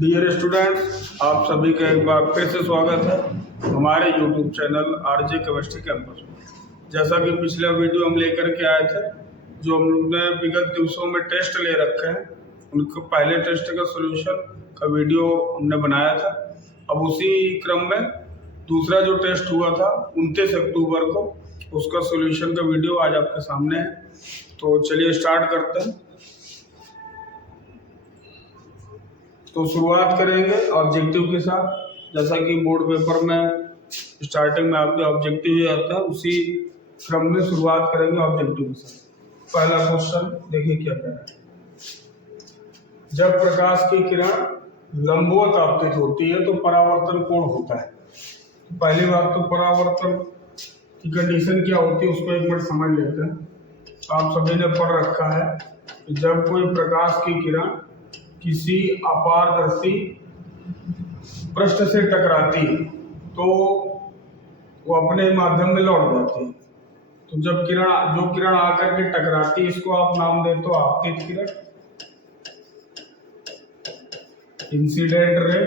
Dear students, आप सभी का एक बार फिर से स्वागत है हमारे YouTube channel RJ chemistry campus में। जैसा कि पिछला वीडियो हम लेकर के आए थे, जो हमने विगत दिवसों में टेस्ट ले रखे हैं, उनको पहले टेस्ट का सॉल्यूशन का वीडियो हमने बनाया था। अब उसी क्रम में दूसरा जो टेस्ट हुआ था 29 अक्टूबर को, उसका सॉल्यूशन का वीडियो आज आपके सामने है। तो चलिए स्टार्ट करते हैं। तो शुरुआत करेंगे ऑब्जेक्टिव के साथ। जैसा कि बोर्ड पेपर में स्टार्टिंग में आपके ऑब्जेक्टिव ही आता है, उसी क्रम में शुरुआत करेंगे ऑब्जेक्टिव के साथ। पहला क्वेश्चन देखिए क्या कह रहा है। जब प्रकाश की किरण लंबवत आपतित होती है तो परावर्तन कोण होता है। तो पहली बात तो परावर्तन की कंडीशन क्या होती है उसको एक मिनट समझ लेते हैं। आप सभी ने पढ़ रखा है कि जब कोई प्रकाश की किरण किसी अपारदर्शी पृष्ठ से टकराती है तो वो अपने माध्यम में लौट जाती है। तो जब जो किरण आकर के टकराती है, इसको आप नाम दे तो आपतित किरण, इंसिडेंट रे,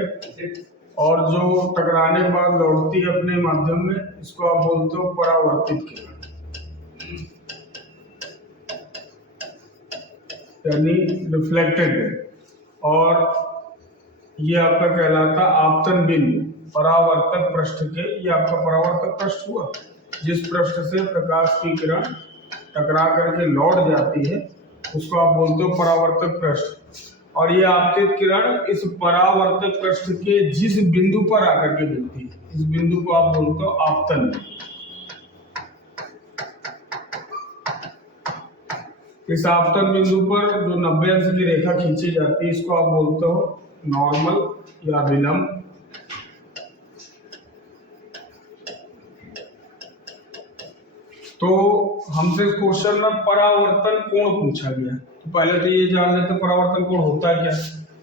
और जो टकराने के बाद लौटती है अपने माध्यम में, इसको आप बोलते हो परावर्तित किरण, यानी रिफ्लेक्टेड रे। और ये आपका कहलाता आपतन बिंदु परावर्तक पृष्ठ के। ये आपका परावर्तक पृष्ठ हुआ, जिस पृष्ठ से प्रकाश की किरण टकरा करके लौट जाती है उसको आप बोलते हो परावर्तक पृष्ठ। और ये आपतित किरण इस परावर्तक पृष्ठ के जिस बिंदु पर आकर के गिरती है, इस बिंदु को आप बोलते हो आपतन। इस आपतन बिंदु पर जो 90 अंश की रेखा खींची जाती है, इसको आप बोलते हो नॉर्मल या विलंब। तो हमसे इस क्वेश्चन में परावर्तन कोण पूछा गया है। तो पहले तो ये जान लेते परावर्तन कोण होता है क्या।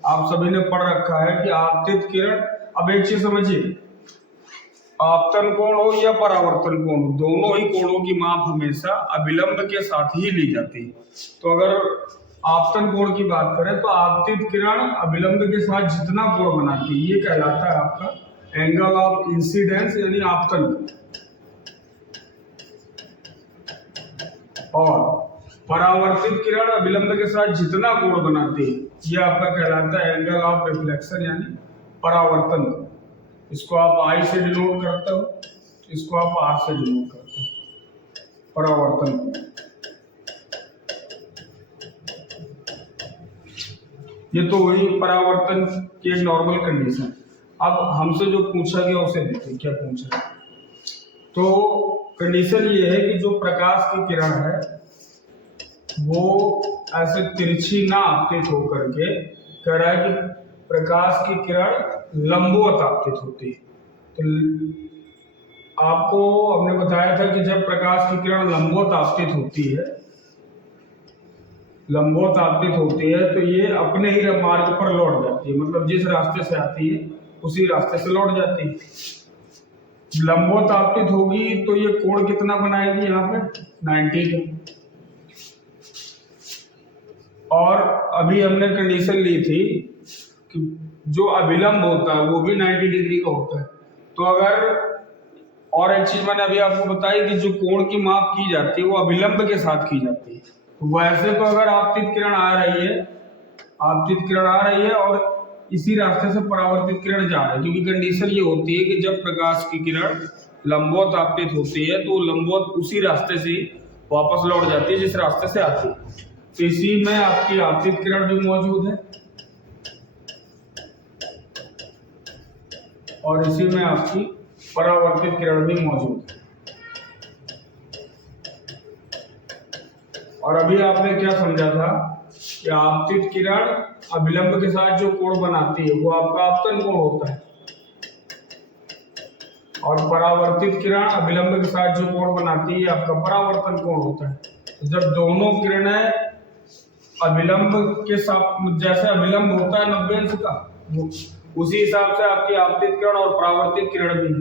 आप सभी ने पढ़ रखा है कि आपतित किरण, अब एक चीज समझिए, आपतन कोण हो या परावर्तन कोण हो, दोनों ही कोणों की माप हमेशा अभिलंब के साथ ही ली जाती है। तो अगर आपतन कोण की बात करें तो आपतित किरण अभिलंब के साथ जितना कोण बनाती है ये कहलाता है आपका एंगल ऑफ इंसिडेंस, यानी आपतन। और परावर्तित किरण अभिलंब के साथ जितना कोण बनाती है ये आपका कहलाता है एंगल ऑफ रिफ्लेक्शन, यानी परावर्तन। इसको आप आई से डिनोट करते हो, इसको आप आर से डिनोट करते हो, परावर्तन। ये तो वही परावर्तन की एक नॉर्मल कंडीशन। अब हमसे जो पूछा गया उसे देखिए क्या पूछा है। तो कंडीशन ये है कि जो प्रकाश की किरण है वो ऐसे तिरछी ना आपतित होकर के कह रहा है कि प्रकाश की किरण लंबवत आपतित होती है। तो आपको हमने बताया था कि जब प्रकाश की किरण लंबवत आपतित होती है तो ये अपने ही मार्ग पर लौट जाती है, मतलब जिस रास्ते से आती है उसी रास्ते से लौट जाती है। लंबवत आपतित होगी तो ये कोण कितना बनाएगी, यहाँ पे 90 का। और अभी हमने कंडीशन ली थी कि जो अभिलंब होता है वो भी 90 डिग्री का होता है। तो अगर और एक चीज मैंने अभी आपको बताई कि जो कोण की माप की जाती है वो अभिलंब के साथ की जाती है। तो वैसे तो अगर आपतित किरण आ रही है और इसी रास्ते से परावर्तित किरण जा रही है, क्योंकि कंडीशन ये होती है कि जब प्रकाश की किरण लंबवत आपतित होती है तो लंबवत उसी रास्ते से वापस लौट जाती है जिस रास्ते से आती है। तो इसी में आपकी आपतित किरण भी मौजूद है और इसी में आपकी परावर्तित किरण भी मौजूद है। और अभी आपने क्या समझा था कि आपतित किरण अभिलंब के साथ जो कोण बनाती है वो आपका आपतन कोण होता है, और परावर्तित किरण अभिलंब के साथ जो कोण बनाती है आपका परावर्तन कोण होता है। तो जब दोनों किरणें अभिलंब के साथ, जैसे अभिलंब होता है 90 अंश का, उसी हिसाब से आपकी आपतित किरण और परावर्तित किरण भी।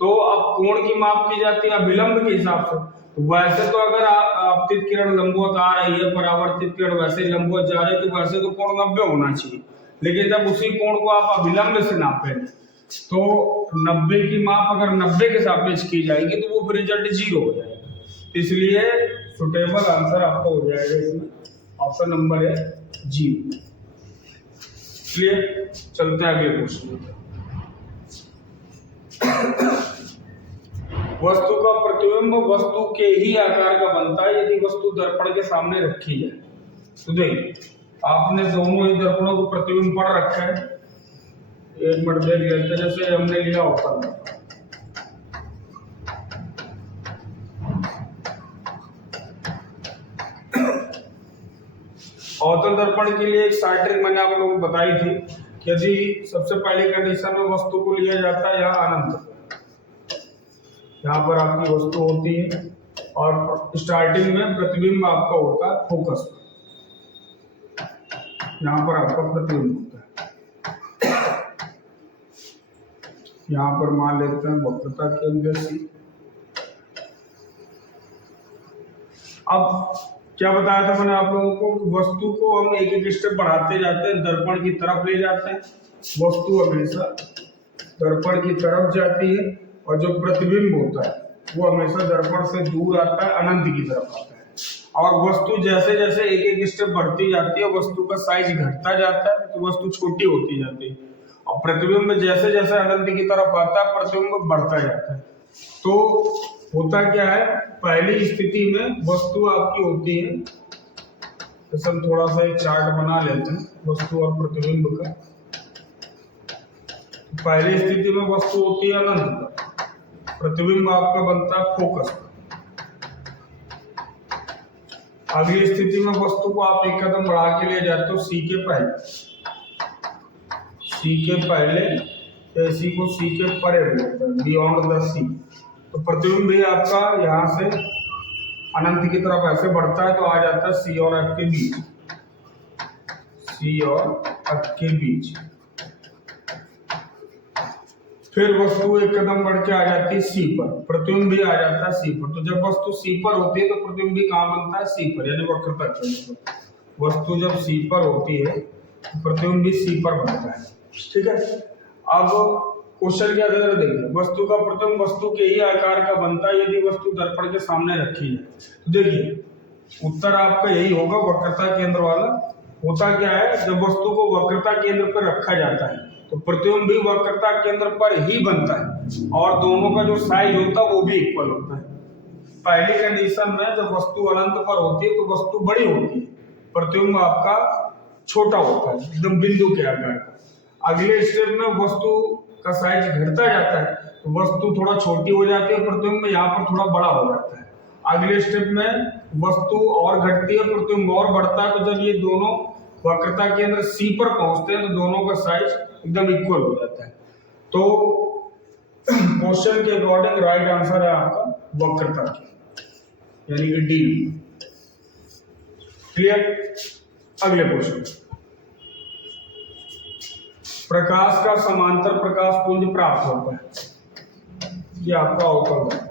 तो अब कोण की माप की जाती है अभिलंब के हिसाब से। तो वैसे तो अगर आपतित किरण लंबवत आ रही है, परावर्तित किरण वैसे लंबवत जा रही है, तो वैसे तो कोण 90 होना चाहिए। लेकिन जब उसी कोण को आप अभिलंब से नापें तो 90 की माप अगर 90 के सापेक्ष की जाएगी तो वो फिर रिजल्ट 0 हो जाएगा। इसलिए सुटेबल आंसर आपका हो जाएगा इसमें ऑप्शन नंबर है 0। क्लियर, चलते हैं अगले क्वेश्चन। वस्तु का प्रतिबिंब वस्तु के ही आकार का बनता है यदि वस्तु दर्पण के सामने रखी जाए। तो देखिए आपने दोनों ही दर्पणों को प्रतिबिंब पढ़ रखा है, एक मिनट देख लेते हैं। जैसे हमने लिया अवतल अवतल दर्पण के लिए एक साइड ट्रिक मैंने आप लोगों को बताई थी कि यदि सबसे पहली कंडीशन में वस्तु को लिया जाता है यहाँ अनंत, यहाँ पर आपकी वस्तु होती है और स्टार्टिंग में प्रतिबिंब आपका होता है फोकस, यहाँ पर आपका प्रतिबिंब होता है। यहाँ पर मान लेते हैं वक्रता केंद्र सी। अब क्या बताया था मैंने आप लोगों को, वस्तु को हम एक एक स्टेप बढ़ाते जाते हैं, दर्पण की तरफ ले जाते हैं। वस्तु हमेशा दर्पण की तरफ जाती है और जो प्रतिबिंब होता है वो हमेशा दर्पण से दूर आता है, अनंत की तरफ आता है। और वस्तु जैसे जैसे एक एक स्टेप बढ़ती जाती है वस्तु का साइज घटता जाता है तो वस्तु छोटी होती जाती है, और प्रतिबिंब जैसे जैसे अनंत की तरफ आता है प्रतिबिंब बढ़ता जाता है। तो होता क्या है, पहली स्थिति में वस्तु आपकी होती है, तो हम थोड़ा सा एक चार्ट बना लेते हैं वस्तु और प्रतिबिंब का। पहली स्थिति में वस्तु होती है अनंत पर, प्रतिबिंब आपका बनता है फोकस पर। अगली स्थिति में वस्तु को आप एक कदम बढ़ा के ले जाते हो सी के पहले, या इसी को सी के परे बोलते हैं, बियॉन्ड द सी। तो प्रतिबिंब भी आपका यहाँ से अनंत की तरफ ऐसे बढ़ता है तो आ जाता है सी और एफ के बीच, सी और एफ के बीच। फिर वस्तु एक कदम बढ़ के आ जाती है सी पर, प्रतिबिंब भी आ जाता है सी पर। तो जब वस्तु सी पर होती है तो प्रतिबिंब भी कहाँ बनता है, सी पर, यानी वक्रता केंद्र पर। वस्तु जब सी पर होती है तो प्रतिबिंब भी सी पर बनता है। ठीक है, अब क्वेश्चन क्या दे रहा है, देखिए वस्तु का प्रतिबिंब वस्तु के ही आकार का बनता है यदि वस्तु दर्पण के सामने रखी है। तो देखिए उत्तर आपका यही होगा, वक्रता केंद्र वाला। होता क्या है, जब वस्तु को वक्रता केंद्र पर रखा जाता है तो प्रतिबिंब भी वक्रता केंद्र पर ही बनता है और दोनों का जो साइज होता है वो भी इक्वल होता है। पहली कंडीशन में जब वस्तु अनंत पर होती है तो वस्तु बड़ी होती है, प्रतिबिंब आपका छोटा होता है, एकदम बिंदु के आकार का। अगले स्टेप में वस्तु का साइज घटता जाता है तो वस्तु थोड़ा छोटी हो जाती है, प्रतिबिंब यहाँ पर थोड़ा बड़ा हो जाता है। अगले स्टेप में वस्तु और घटती है, प्रतिबिंब और बढ़ता है। तो जब ये दोनों वक्रता केंद्र सी पर पहुंचते हैं तो दोनों का साइज एकदम इक्वल हो जाता है। तो क्वेश्चन के अकॉर्डिंग राइट आंसर है आपका वक्रता केंद्र, यानी कि डी। क्लियर, अगले क्वेश्चन, प्रकाश का समांतर प्रकाश पुंज प्राप्त होता है, ये आपका अवतल है।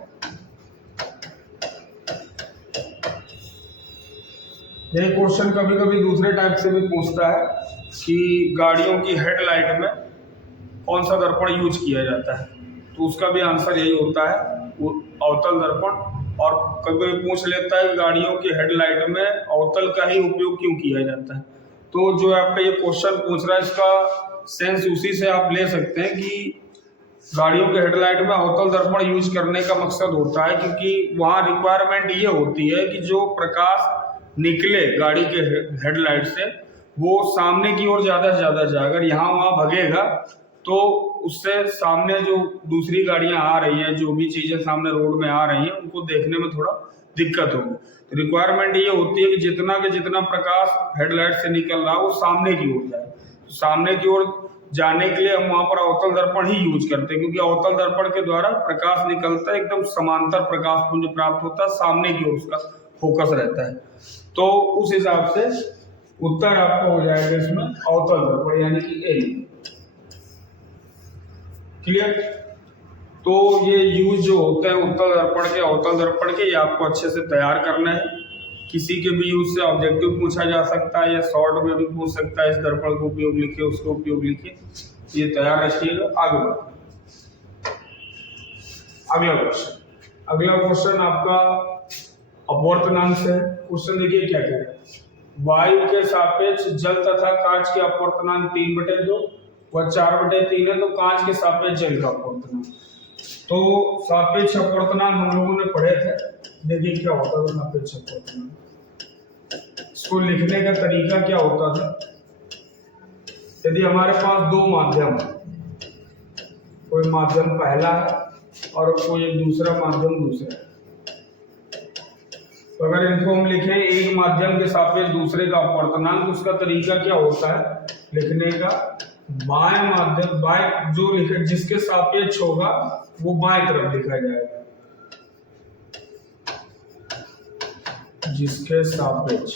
ये क्वेश्चन कभी कभी दूसरे टाइप से भी पूछता है कि गाड़ियों की हेडलाइट में कौन सा दर्पण यूज किया जाता है, तो उसका भी आंसर यही होता है अवतल दर्पण। और कभी पूछ लेता है गाड़ियों की हेडलाइट में अवतल का ही उपयोग क्यों किया जाता है। तो जो आपका ये क्वेश्चन पूछ रहा है इसका सेंस उसी से आप ले सकते हैं कि गाड़ियों के हेडलाइट में अवतल दर्पण यूज करने का मकसद होता है क्योंकि वहाँ रिक्वायरमेंट ये होती है कि जो प्रकाश निकले गाड़ी के हेडलाइट से वो सामने की ओर ज्यादा से ज्यादा जाए। अगर यहाँ वहाँ भगेगा तो उससे सामने जो दूसरी गाड़ियां आ रही हैं, जो भी चीजें सामने रोड में आ रही हैं, उनको देखने में थोड़ा दिक्कत होगी। तो रिक्वायरमेंट ये होती है कि जितना प्रकाश हेडलाइट से निकल रहा है वो सामने की ओर जाए। तो सामने की ओर जाने के लिए हम वहाँ पर अवतल दर्पण ही यूज करते हैं क्योंकि अवतल दर्पण के द्वारा प्रकाश निकलता है, एकदम समांतर प्रकाश पुंज प्राप्त होता है, सामने की ओर उसका फोकस रहता है। तो उस हिसाब से उत्तर आपका हो जाएगा इसमें अवतल दर्पण, यानी कि ए। क्लियर, तो ये यूज जो होते हैं उत्तल दर्पण के अवतल दर्पण के, ये आपको अच्छे से तैयार करना है। किसी के भी यूज से ऑब्जेक्टिव पूछा जा सकता है या शॉर्ट में भी पूछ सकता है, इस दर्पण का उपयोग लिखिए, उसका उपयोग लिखिए, ये तैयार रखिएगा। आगे बढ़ते अगला क्वेश्चन आपका अपवर्तनांक से। क्वेश्चन देखिए क्या कह रहा है, वायु के सापेक्ष जल तथा कांच के अपवर्तनांक 3/2 व 4/3 है, तो कांच के सापेक्ष जल का अपवर्तनांक। तो सापेक्ष अपवर्तनांक हम लोगों ने पढ़े थे, देखिए क्या होता है सापेक्ष अपवर्तनांक। इसको लिखने का तरीका क्या होता था, यदि हमारे पास दो माध्यम है, कोई माध्यम पहला है और कोई एक दूसरा माध्यम दूसरा है, तो अगर इनको हम लिखें एक माध्यम के सापेक्ष दूसरे का अपवर्तनांक, उसका तरीका क्या होता है लिखने का, बाएं माध्यम बाएं जो लिखे जिसके सापेक्ष होगा वो बाएं तरफ लिखा जाएगा, जिसके सापेक्ष,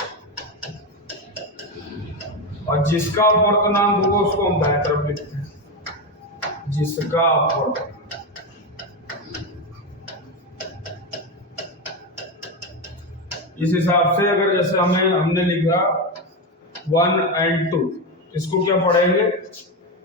और जिसका अपवर्तनांक होगा उसको हम दाएं तरफ लिखते हैं, जिसका अपवर्तनांक। इस हिसाब से अगर जैसे हमने लिखा 1 और 2, इसको क्या पढ़ेंगे,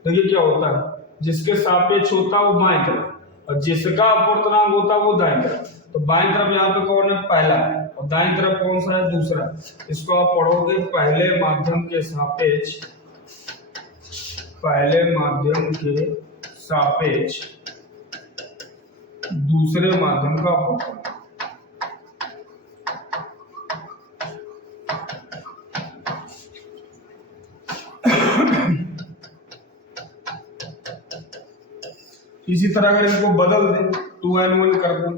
देखिए क्या होता है, जिसके सापेक्ष होता है वो बाएं तरफ और जिसका अपवर्तनांक होता है वो दाएं तरफ। तो बाएं तरफ यहाँ पे कौन है, पहला, और दाएं तरफ कौन सा है, दूसरा। इसको आप पढ़ोगे पहले माध्यम के सापेक्ष दूसरे माध्यम का अपवर्तनांक। इसी तरह अगर इनको बदल दें 2n1 कर दें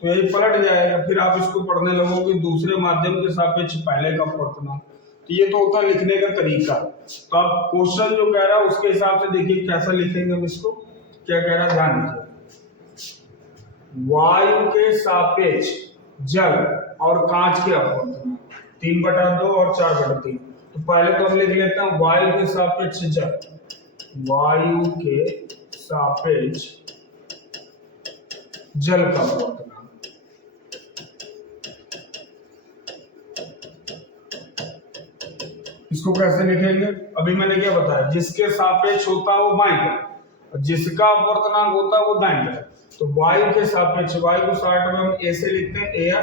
तो यही पलट जाएगा, फिर आप इसको पढ़ने लगोगे दूसरे माध्यम के सापेक्ष पहले का अपवर्तनांक। तो ये तो होता है लिखने का तरीका। तो आप क्वेश्चन जो कह रहा है उसके हिसाब से देखिए कैसा लिखेंगे हम इसको, क्या कह रहा है ध्यान दीजिए। वायु के सापेक्ष जल और कांच के अपवर्तनांक 3/2 और 4/3। तो पहले तो हम लिख लेते हैं वायु के सापेक्ष जल, वायु के सापेक्ष जल का अपवर्तनांक। इसको कैसे लिखेंगे, अभी मैंने क्या बताया, जिसके सापेक्ष होता है वो बाएं तरफ और जिसका अपवर्तनांक होता है वो दाएं तरफ। तो वायु के सापेक्ष, वायु को शॉर्ट में हम ए से लिखते हैं एयर,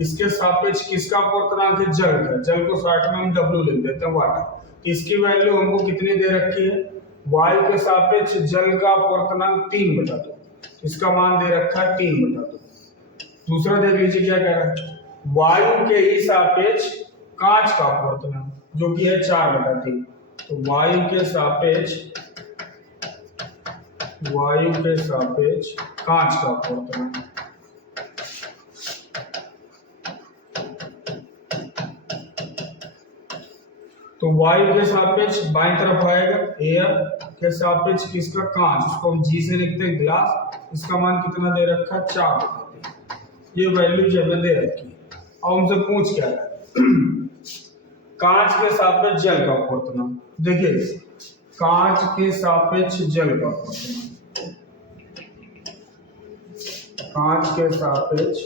इसके सापेक्ष किसका अपवर्तनांक है, जल का, जल को शॉर्ट में हम डब्ल्यू लिख देते हैं वाटर। तो इसकी वैल्यू हमको कितनी दे रखी है, वायु के सापेक्ष जल का अपवर्तनांक 3/2, इसका मान दे रखा है 3/2। दूसरा देख लीजिए क्या कह रहा है, वायु के ही सापेक्ष कांच का अपवर्तनांक जो कि है 4/3। तो वायु के सापेक्ष कांच का अपवर्तनांक। तो वायु के सापेक्ष बाईं तरफ आएगा एयर, के सापेक्ष किसका, कांच, उसको हम जी से लिखते हैं ग्लास, इसका मान कितना दे रखा है 4/3। ये वैल्यू जो हमें दे रखी है। अब हमसे पूछ क्या रहा है कांच के सापेक्ष जल का अपवर्तनांक। देखिए कांच के सापेक्ष जल का अपवर्तनांक, कांच के सापेक्ष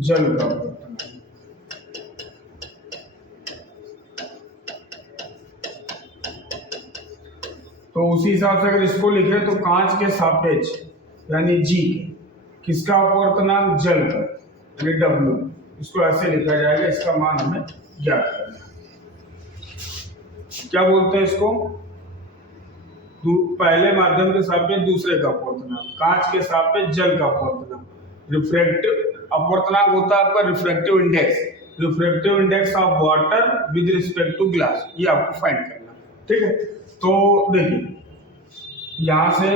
जल का अपवर्तनांक। तो उसी हिसाब से अगर इसको लिखे तो कांच के सापेक्ष यानी जी किसका अपवर्तनांक, जल का यानी डब्ल्यू, इसको ऐसे लिखा जाएगा, इसका मान हमें याद करना है। क्या बोलते हैं इसको, पहले माध्यम के सापेक्ष दूसरे का अपवर्तनांक, कांच के सापेक्ष जल का अपवर्तनांक। रिफ्रैक्टिव अपवर्तनांक होता है आपका refractive index of water with respect to glass, ये आपको फाइंड करना, ठीक है। तो देखिए यहाँ से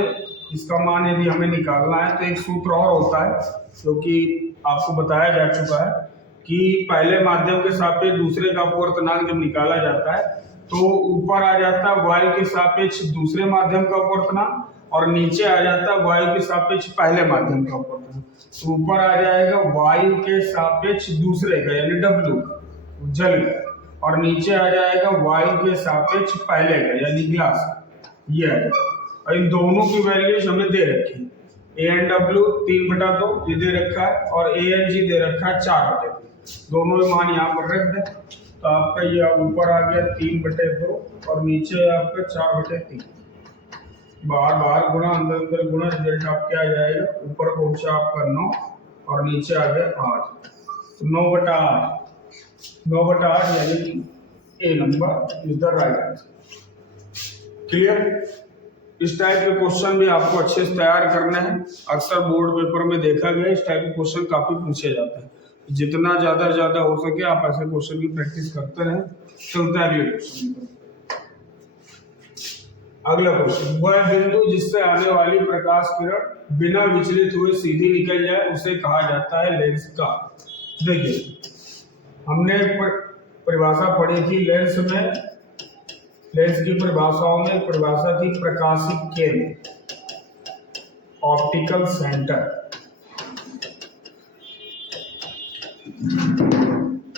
इसका मान यदि हमें निकालना है तो एक सूत्र और होता है क्योंकि आपको बताया जा चुका है कि पहले माध्यम के सापेक्ष दूसरे का अपवर्तनांक जब निकाला जाता है तो ऊपर आ जाता है वायु के सापेक्ष दूसरे माध्यम का अपवर्तनांक और नीचे आ जाता है वायु के सापेक्ष पहले माध्यम का अपवर्तनांक। तो ऊपर आ जाएगा वायु के सापेक्ष दूसरे का यानी डब्ल्यू जल का, और नीचे आ जाएगा वायु के सापेक्ष पहले का यानी ग्लास, ये है। और इन दोनों की वैल्यूज हमें दे रखी है, ANW 3/2 ये दे रखा है और ANG दे रखा है 4/3। दोनों ही मान यहाँ पर रख दें तो आपका ये ऊपर आ गया 3/2 और नीचे आपका 4/3। बाहर बाहर गुणा अंदर अंदर गुणा, रिजल्ट आपके आ जाएगा। ऊपर पहुंचा आपका 9 और नीचे आ गया 8, तो 9/8। 9/8 यानी कि A number is the right answer. Clear? इस टाइप के क्वेश्चन भी आपको अच्छे से तैयार करना है। अक्सर बोर्ड पेपर में देखा गया इस टाइप के क्वेश्चन काफी पूछे जाते हैं। जितना ज्यादा हो सके आप ऐसे क्वेश्चन की प्रैक्टिस करते रहें। चलता है अगले क्वेश्चन पर। अगला क्वेश्चन, वह बिंदु जिससे आने वाली प्रकाश किरण बिना विचलित हुए सीधी निकल जाए उसे कहा जाता है लेंस का। देखिए, हमने परिभाषा पढ़ी थी लेंस में। लेंस की परिभाषाओं में परिभाषा थी प्रकाशिक केंद्र, ऑप्टिकल सेंटर,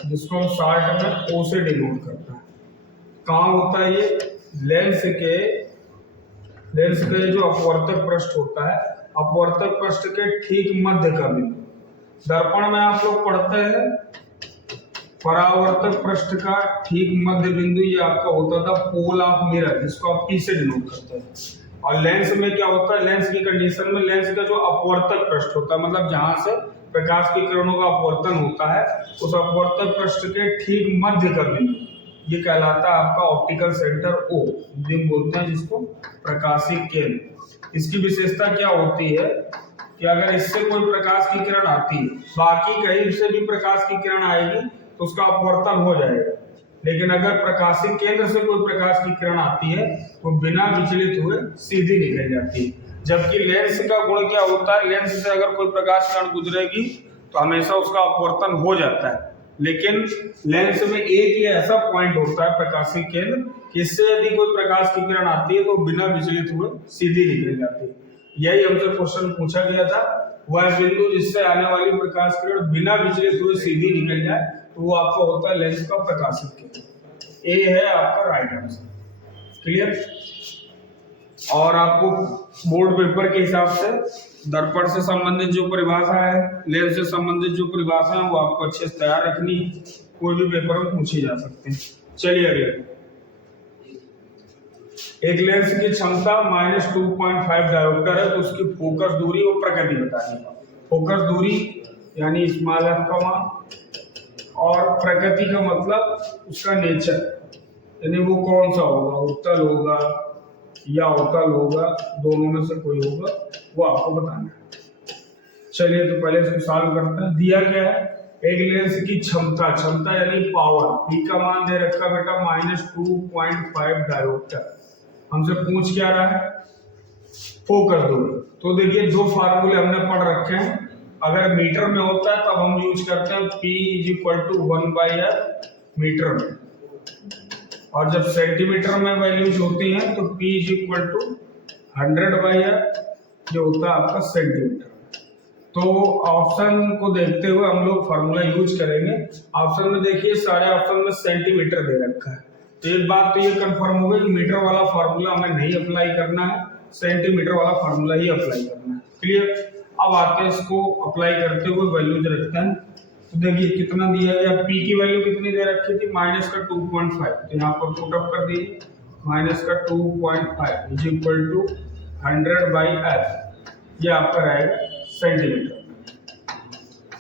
जिसको हम शॉर्ट में O से डिनोट करते हैं। कहाँ होता है ये? लेंस के जो अपवर्तक पृष्ठ होता है, अपवर्तक पृष्ठ के ठीक मध्य का बिंदु। दर्पण में आप लोग पढ़ते हैं परावर्तक पृष्ठ का ठीक मध्य बिंदु ये आपका होता था पोल ऑफ मिरर, जिसको आप P से डिनोट करते हैं। और लेंस में क्या होता है? लेंस की कंडीशन में लेंस का जो अपवर्तक पृष्ठ होता है, मतलब जहां से प्रकाश की किरणों का अपवर्तन होता है, उस अपवर्तक पृष्ठ के ठीक मध्य का बिंदु ये कहलाता है आपका ऑप्टिकल सेंटर O, बिंदु बोलते हैं जिसको प्रकाशिक केंद्र। इसकी विशेषता क्या होती है कि अगर इससे कोई प्रकाश की किरण आती है, बाकी कहीं से भी प्रकाश की किरण आएगी तो उसका अपवर्तन हो जाएगा, लेकिन अगर प्रकाशिक केंद्र से कोई प्रकाश की किरण आती है तो बिना विचलित हुए सीधी निकल जाती है। जबकि लेंस का गुण क्या होता है? लेंस से अगर कोई प्रकाश किरण गुजरेगी तो हमेशा उसका अपवर्तन हो जाता है, लेकिन लेंस में एक ही ऐसा पॉइंट होता है प्रकाशिक केंद्र कि इससे यदि कोई प्रकाश की किरण आती है तो बिना विचलित हुए सीधी निकल जाती है। यही हमसे क्वेश्चन पूछा गया था, वह बिंदु जिससे आने वाली प्रकाश किरण बिना विचलित हुए सीधी निकल जाए तो वो आपका होता है लेंस का प्रकाशिक केंद्र। ए है आपका राइट आंसर। क्लियर? और आपको बोर्ड पेपर के हिसाब से दर्पण से संबंधित जो परिभाषा है, लेंस से संबंधित जो परिभाषा है, वो आपको अच्छे से तैयार रखनी है। कोई भी पेपर में पूछी जा सकते हैं। चलिए अगले, एक लेंस की क्षमता -2.5 डायोप्टर है तो उसकी फोकस दूरी और प्रकृति बतानी है। फोकस दूरी यानी स्मॉल एफ का मान, और प्रकृति का मतलब उसका नेचर, यानी वो कौन सा होगा, उत्तल होगा या अवतल होगा, दोनों में से कोई होगा, वो आपको बताना है। चलिए तो पहले इसको सॉल्व करते हैं। दिया क्या है? एक लेंस की क्षमता, क्षमता यानी पावर, P का मान दे रखा बेटा -2.5 डायोप्टर। हमसे पूछ क्या रहा है? फोकस दूरी। तो देखिए दो फार्मूले हमने पढ़ रखे हैं। अगर मीटर में होता है तब हम यूज करते हैं P = 1/f मीटर में, और जब सेंटीमीटर में वैल्यूज होती हैं तो P = 100/f जो होता है आपका सेंटीमीटर। तो ऑप्शन को देखते हुए हम लोग फार्मूला यूज करेंगे। ऑप्शन में देखिए सारे ऑप्शन में सेंटीमीटर दे रखा है, तो एक बात तो ये कंफर्म हो गई कि मीटर वाला फार्मूला हमें नहीं अप्लाई करना है, सेंटीमीटर वाला फार्मूला ही अप्लाई करना है। क्लियर? अब आते हैं इसको अप्लाई करते हुए वैल्यूज रखते हैं। तो देखिए कितना दिया गया, P की वैल्यू कितनी दे रखी थी? -2.5। तो यहाँ पर पुट अप कर दीजिए, -2.5 = 100/f, ये आपका रहेगा सेंटीमीटर।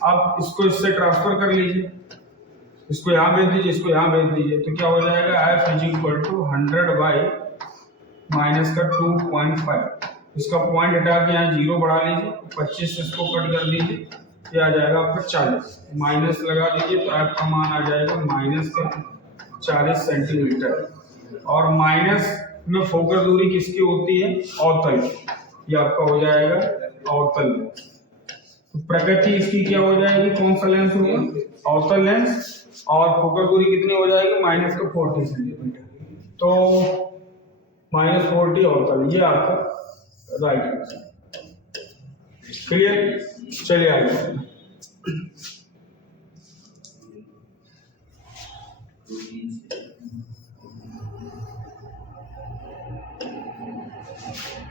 अब इसको इससे ट्रांसफर कर लीजिए, इसको यहाँ भेज दीजिए, इसको यहाँ भेज दीजिए, तो क्या हो जाएगा? f = 100/-2.5। इसका पॉइंट हटा के यहाँ 0 बढ़ा लीजिए, 25 से इसको कट कर दीजिए, ये आ जाएगा आपका 40। माइनस लगा दीजिए तो f का मान आ जाएगा -40 सेंटीमीटर। और माइनस में फोकस दूरी किसकी होती है? अवतल की। ये आपका हो जाएगा अवतल लेंस। तो प्रकृति इसकी क्या हो जाएगी? कौन सा लेंस होगा? अवतल लेंस। और फोकस दूरी कितनी हो जाएगी? -40 सेंटीमीटर। तो -40 अवतल, ये आपका राइट आंसर। क्लियर? चलिए आगे।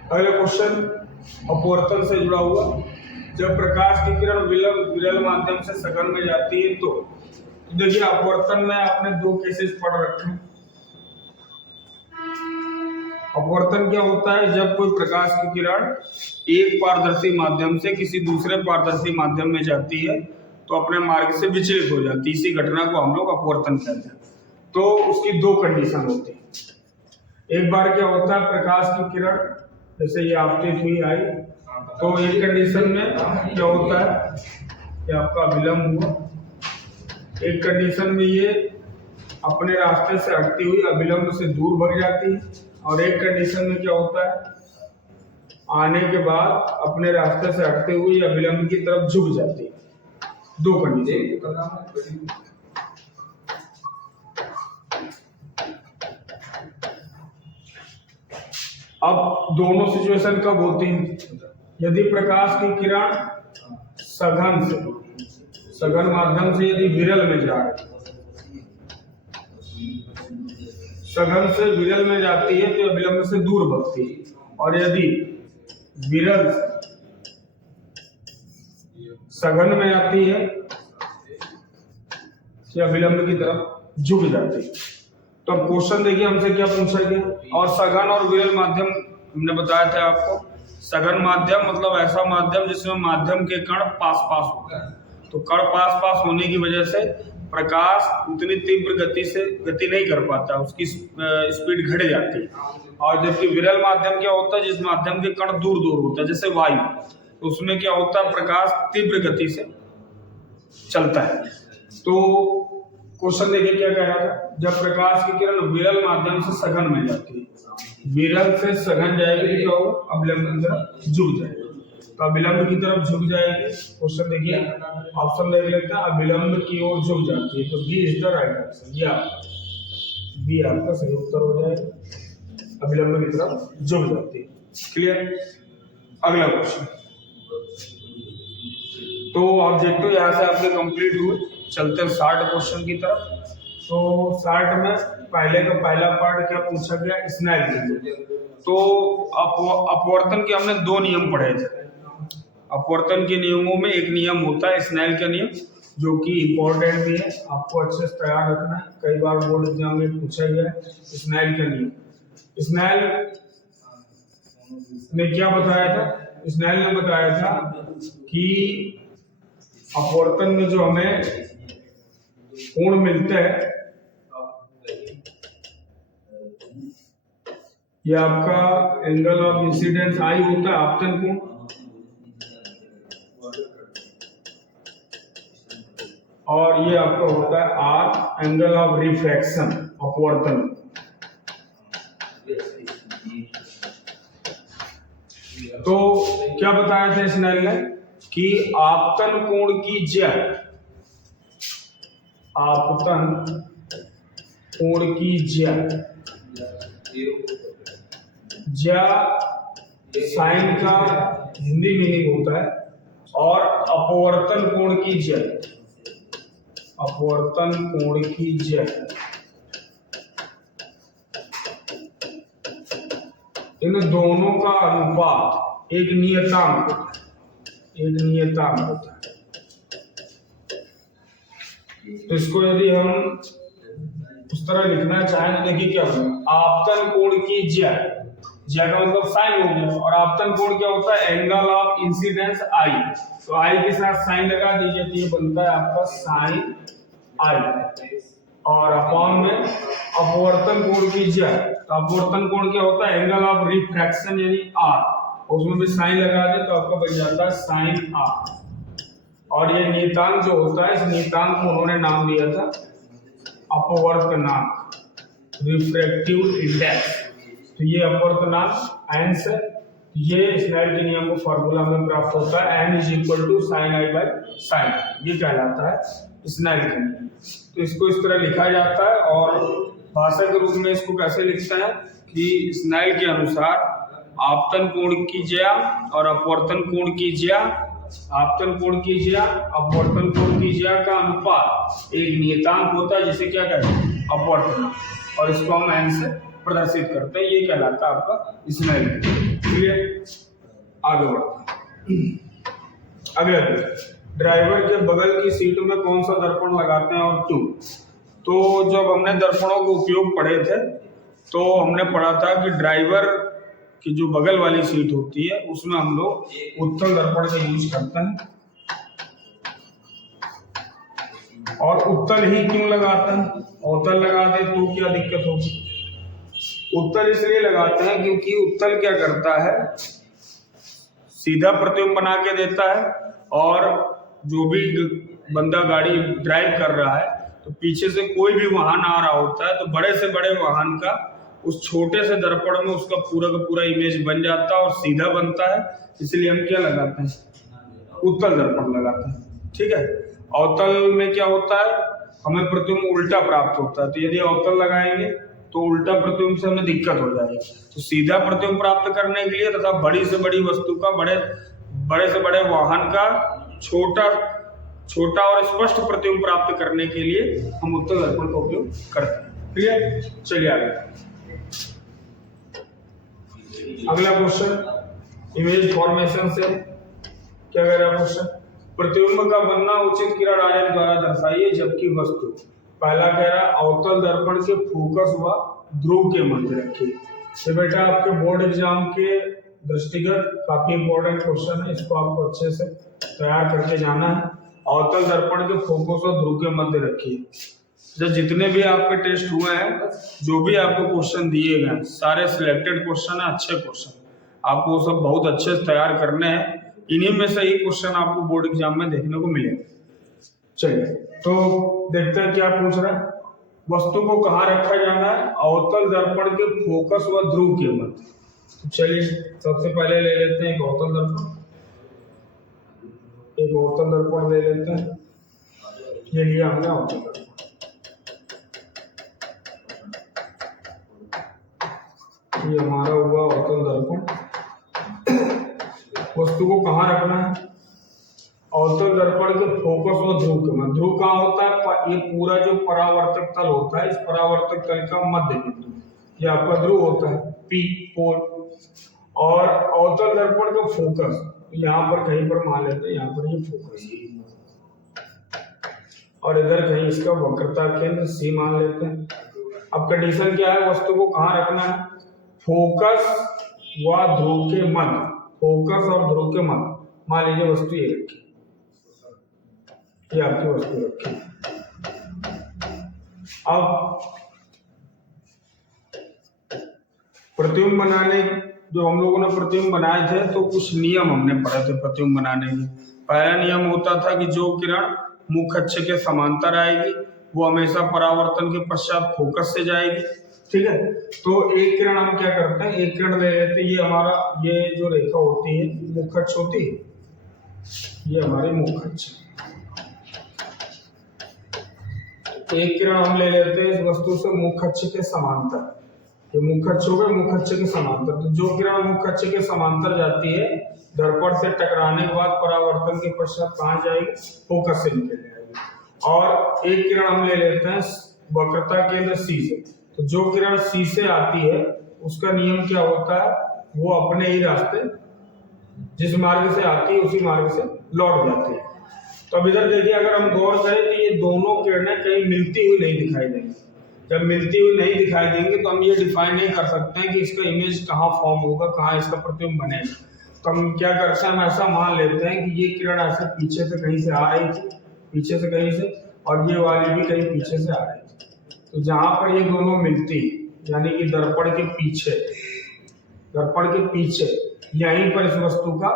अगला क्वेश्चन, अपवर्तन से जुड़ा हुआ। जब प्रकाश की किरण विरल माध्यम से सघन में जाती है तो देखिए अपवर्तन में आपने दो केसेस पढ़ रखे हैं। अपवर्तन क्या होता है? जब कोई प्रकाश की किरण एक पारदर्शी माध्यम से किसी दूसरे पारदर्शी माध्यम में जाती है तो अपने मार्ग से विचलित हो जाती है। इसी घटना को हम लोग अपवर्तन कहते हैं। तो उसकी दो कंडीशन होती है। एक बार क्या होता है, प्रकाश की किरण जैसे ये आपतित हुई आई तो एक कंडीशन में क्या होता है कि आपका विलंब हुआ। एक कंडीशन में ये अपने रास्ते से हटती हुई अविलंब से दूर भाग जाती है और एक कंडीशन में क्या होता है, आने के बाद अपने रास्ते से हटते हुए अविलंब की तरफ झुक जाती है। दो कंडीशन। अब दोनों सिचुएशन कब होती है? यदि प्रकाश की किरण सघन माध्यम से यदि विरल में जा रही, सघन से विरल में जाती है तो विलंब से दूर भगती है, और यदि विरल सघन में आती है तो विलंब की तरफ झुक जाती है। तो अब क्वेश्चन देखिए हमसे क्या पूछा गया। और सघन और विरल माध्यम हमने बताया था आपको। सघन माध्यम मतलब ऐसा माध्यम जिसमें माध्यम के कण पास पास होता है। तो कण पास पास होने की वजह से प्रकाश उतनी तीव्र गति नहीं कर पाता, उसकी स्पीड घट जाती है। और जबकि विरल माध्यम क्या होता है, जिस माध्यम के कण दूर दूर होता है जैसे वायु, तो उसमें क्या होता है, प्रकाश तीव्र गति से चलता है। तो क्वेश्चन देखिए क्या कह रहा था। जब प्रकाश की किरण विरल माध्यम से सघन में जाती है, विरल से सघन जाएगी तो क्या होगा, अविलंब की तरफ झुक जाएगी। तो अविलंब की तरफ झुक जाएगी। क्वेश्चन देखिए ऑप्शन देख लेते हैं। अविलंब की ओर झुक जाती है तो B is the right answer. या बी आपका सही उत्तर हो जाएगा, अविलंब की तरफ झुक जाती है। क्लियर। अगला क्वेश्चन। तो ऑब्जेक्टिव यहाँ से आपके कंप्लीट हुए। चलते हैं 60 क्वेश्चन की तरफ। तो 60 में पहले का पहला पार्ट क्या पूछा गया, स्नेल के। तो अपवर्तन के हमने दो नियम पढ़े थे। अपवर्तन के नियमों में एक नियम होता है स्नेल का नियम, जो कि इम्पोर्टेंट भी है, आपको अच्छे से तैयार रखना है। कई बार बोर्ड एग्जाम में पूछा गया है स्नेल का नियम। स्नेल ने क्या बताया था? स्नेल ने बताया था कि अपवर्तन में जो हमें कोण मिलता है ये आपका एंगल ऑफ इंसिडेंस आई होता है, आपतन कोण, और ये आपका होता है आर, एंगल ऑफ रिफ्रैक्शन अपवर्तन। तो क्या बताया था स्नेल ने कि आपतन कोण की ज्या, आपतन कोण की ज्या साइन का हिंदी मीनिंग होता है, और अपवर्तन कोण की ज्या, अपवर्तन कोण की ज्या, इन दोनों का अनुपात एक नियतांक होता है। तो इसको यदि हम उस तरह लिखना चाहें तो देखिए क्या होगा, आपतन कोण की ज्या का मतलब साइन हो गया, और आपतन कोण क्या होता है, एंगल ऑफ इंसिडेंस आई। तो आई के साथ साइन लगा दीजिए तो ये बनता है आपका साइन आई, और अपॉन में अपवर्तन कोण की ज्या। तो अपवर्तन कोण क्या होता है, एंगल ऑफ रिफ्रैक्शन यानी आर, उसमें भी साइन लगा दे तो आपका बन जाता है साइन आर। और ये नियतांक जो होता है, इस नियतांक को उन्होंने नाम दिया था अपवर्तनांक, रिफ्रैक्टिव इंडेक्स। तो ये अपवर्तनांक एन से, ये स्नेल के नियम को फार्मूला में प्राप्त होता है, n is equal to sine i by sine, ये कहलाता है स्नेल का नियम। तो इसको इस तरह लिखा जाता है, और भाषा के रूप में इसको कैसे लिखते हैं कि स्नेल के अनुसार आपतन कोण की ज्या और अपवर्तन कोण की ज्या, आपतन कोण की ज्या अपवर्तन कोण की ज्या का अनुपात एक नियतांक होता है जिसे क्या कहते हैं, अपवर्तनांक, और इसको हम n से प्रदर्शित करते हैं। ये कहलाता है आपका स्नेल। क्लियर। आगे बढ़ते हैं। अगला ड्राइवर के बगल की सीट में कौन सा दर्पण लगाते हैं और क्यों? तो जब हमने दर्पणों के उपयोग पढ़े थे तो हमने पढ़ा था कि ड्राइवर की जो बगल वाली सीट होती है उसमें हम लोग उत्तल दर्पण का यूज करते हैं। और उत्तल ही क्यों लगाते हैं? अवतल लगा दे तो क्या दिक्कत होगी? उत्तल इसलिए लगाते हैं क्योंकि उत्तल क्या करता है, सीधा प्रतिबिंब बना के देता है और जो भी बंदा गाड़ी ड्राइव कर रहा है तो पीछे से कोई भी वाहन आ रहा होता है तो बड़े से बड़े वाहन का उस छोटे से दर्पण में उसका पूरा का पूरा इमेज बन जाता है और सीधा बनता है। इसलिए हम क्या लगाते हैं? उत्तल दर्पण लगाते हैं। ठीक है। अवतल में क्या होता है, हमें प्रतिबिंब उल्टा प्राप्त होता है, तो यदि अवतल लगाएंगे तो उल्टा प्रतिबिंब से हमें दिक्कत हो जाएगी। तो सीधा प्रतिबिंब प्राप्त करने के लिए तथा बड़ी से बड़ी वस्तु का बड़े से बड़े वाहन का छोटा और स्पष्ट प्रतिबिंब प्राप्त करने के लिए हम उत्तल दर्पण का उपयोग करते हैं। क्लियर? चलिए आगे। अगला क्वेश्चन इमेज फॉर्मेशन से क्या कह रहा है क्वेश्चन? प्रतिबिंब का बनना उचित किरण आरेख द्वारा दर्शाइए जबकि वस्तु। पहला कह रहा है अवतल दर्पण के फोकस व ध्रुव के मध्य रखिए। तो बेटा आपके बोर्ड एग्जाम के दृष्टिगत काफी इंपॉर्टेंट क्वेश्चन है, इसको आपको अच्छे से तैयार करके जाना है। अवतल दर्पण के फोकस और ध्रुव के मध्य रखिए। जब जितने भी आपके टेस्ट हुए हैं, जो भी आपको क्वेश्चन दिए गए सारे सिलेक्टेड क्वेश्चन है, अच्छे क्वेश्चन, आपको वो सब बहुत अच्छे से तैयार करने हैं। इन्हीं में से ही क्वेश्चन आपको बोर्ड एग्जाम में देखने को मिलेगा। चलिए तो देखते हैं क्या पूछ रहा है। वस्तु को कहाँ रखा जाना है? अवतल दर्पण के फोकस व ध्रुव के मध्य। तो चलिए सबसे पहले ले लेते हैं एक अवतल दर्पण। एक अवतल दर्पण ले लेते हैं, ये लिया हमने अवतल दर्पण। ये हमारा हुआ अवतल दर्पण। वस्तु को कहाँ रखना है? अवतल दर्पण के फोकस और ध्रुव के मध्य। ध्रुव कहाँ होता है? ये पूरा जो परावर्तक तल होता है, इस परावर्तक तल का मध्य बिंदु ये आपका ध्रुव होता है, पी पोल। और अवतल दर्पण का फोकस यहाँ पर कहीं पर मान लेते हैं, यहाँ पर ये फोकस और इधर कहीं इसका वक्रता केंद्र सी मान लेते हैं। अब कंडीशन क्या है? वस्तु को कहाँ रखना है? फोकस व ध्रुव के मध्य। फोकस और ध्रुव के मध्य। मान लीजिए वस्तु ये रखी, ये आपकी वस्तु रखी। अब प्रतिबिंब बनाने, जो हम लोगों ने प्रतिबिंब बनाए थे तो कुछ नियम हमने पढ़े थे प्रतिबिंब बनाने के। पहला नियम होता था कि जो किरण मुख्य अक्ष के समांतर आएगी वो हमेशा परावर्तन के पश्चात फोकस से जाएगी। ठीक है। तो एक किरण हम क्या करते हैं, एक किरण ले लेते हैं, ये हमारा ये जो रेखा होती है मुख्य अक्ष होती है, ये हमारी मुख्य अक्ष। एक किरण हम ले लेते हैं इस वस्तु से मुख्य अक्ष के समांतर। ये मुख्य अक्ष हो गए, मुख्य अक्ष के समांतर। तो जो किरण मुख्य अक्ष के समांतर जाती है दर्पण से टकराने के बाद परावर्तन के पश्चात कहाँ जाएगी? फोकस से निकल जाएगी। और एक किरण हम ले लेते हैं वक्रता केंद्र सी से। तो जो किरण सी से आती है उसका नियम क्या होता है? वो अपने ही रास्ते, जिस मार्ग से आती है उसी मार्ग से लौट जाती है। तो अब इधर देखिए, अगर हम गौर करें तो ये दोनों किरणें कहीं मिलती हुई नहीं दिखाई देंगी। जब मिलती हुई नहीं दिखाई देंगी तो हम ये डिफाइन नहीं कर सकते हैं कि इसका इमेज कहाँ फॉर्म होगा, कहाँ इसका प्रतिबिंब बनेगा। तो हम क्या करते हैं, हम ऐसा मान लेते हैं कि ये किरण ऐसे पीछे से कहीं से आ रही थी, पीछे से कहीं से, और ये वाली भी कहीं पीछे से आ रही थी। तो जहां पर ये दोनों मिलती यानी कि दर्पण के पीछे यहीं पर इस वस्तु का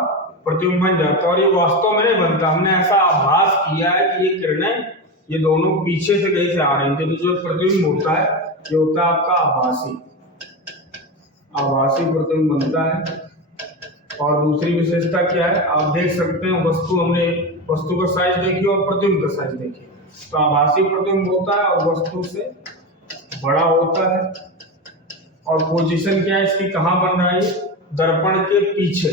प्रतिबिंब बन जाता है। और ये वास्तव में नहीं बनता, हमने ऐसा आभास किया है कि ये किरणें ये दोनों पीछे से कहीं से आ रही थी। तो जो प्रतिबिंब होता है ये होता है आपका आभासी प्रतिबिंब बनता है। और दूसरी विशेषता क्या है, आप देख सकते हैं हमने वस्तु का साइज देखी और प्रतिबिंब का साइज देखी। तो आभासी प्रतिबिंब होता है और वस्तु से बड़ा होता है। और पोजीशन क्या है इसकी, कहाँ बन रहा है? दर्पण के पीछे।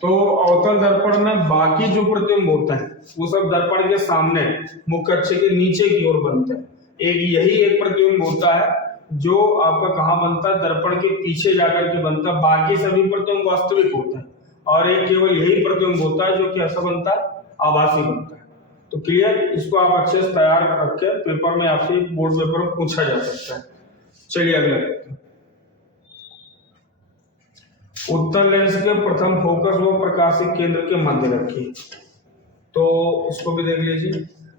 तो अवतल दर्पण में बाकी जो प्रतिबिंब होता है वो सब दर्पण के सामने मुख्य अक्ष के नीचे की ओर बनते हैं। यही एक प्रतिबिंब होता है जो आपका कहाँ बनता है, दर्पण के पीछे जाकर के बनता है। बाकी सभी प्रतिबिंब वास्तविक होते हैं और एक केवल यही प्रतिबिंब होता है जो कि ऐसा बनता है, आभासी बनता है। तो क्लियर, इसको आप अच्छे से तैयार रख के पेपर में आपसे बोर्ड पेपर में पूछा जा सकता है। चलिए अगला देखते हैं। उत्तल लेंस के प्रथम फोकस व प्रकाशिक केंद्र के मध्य रखिए। तो इसको भी देख लीजिए।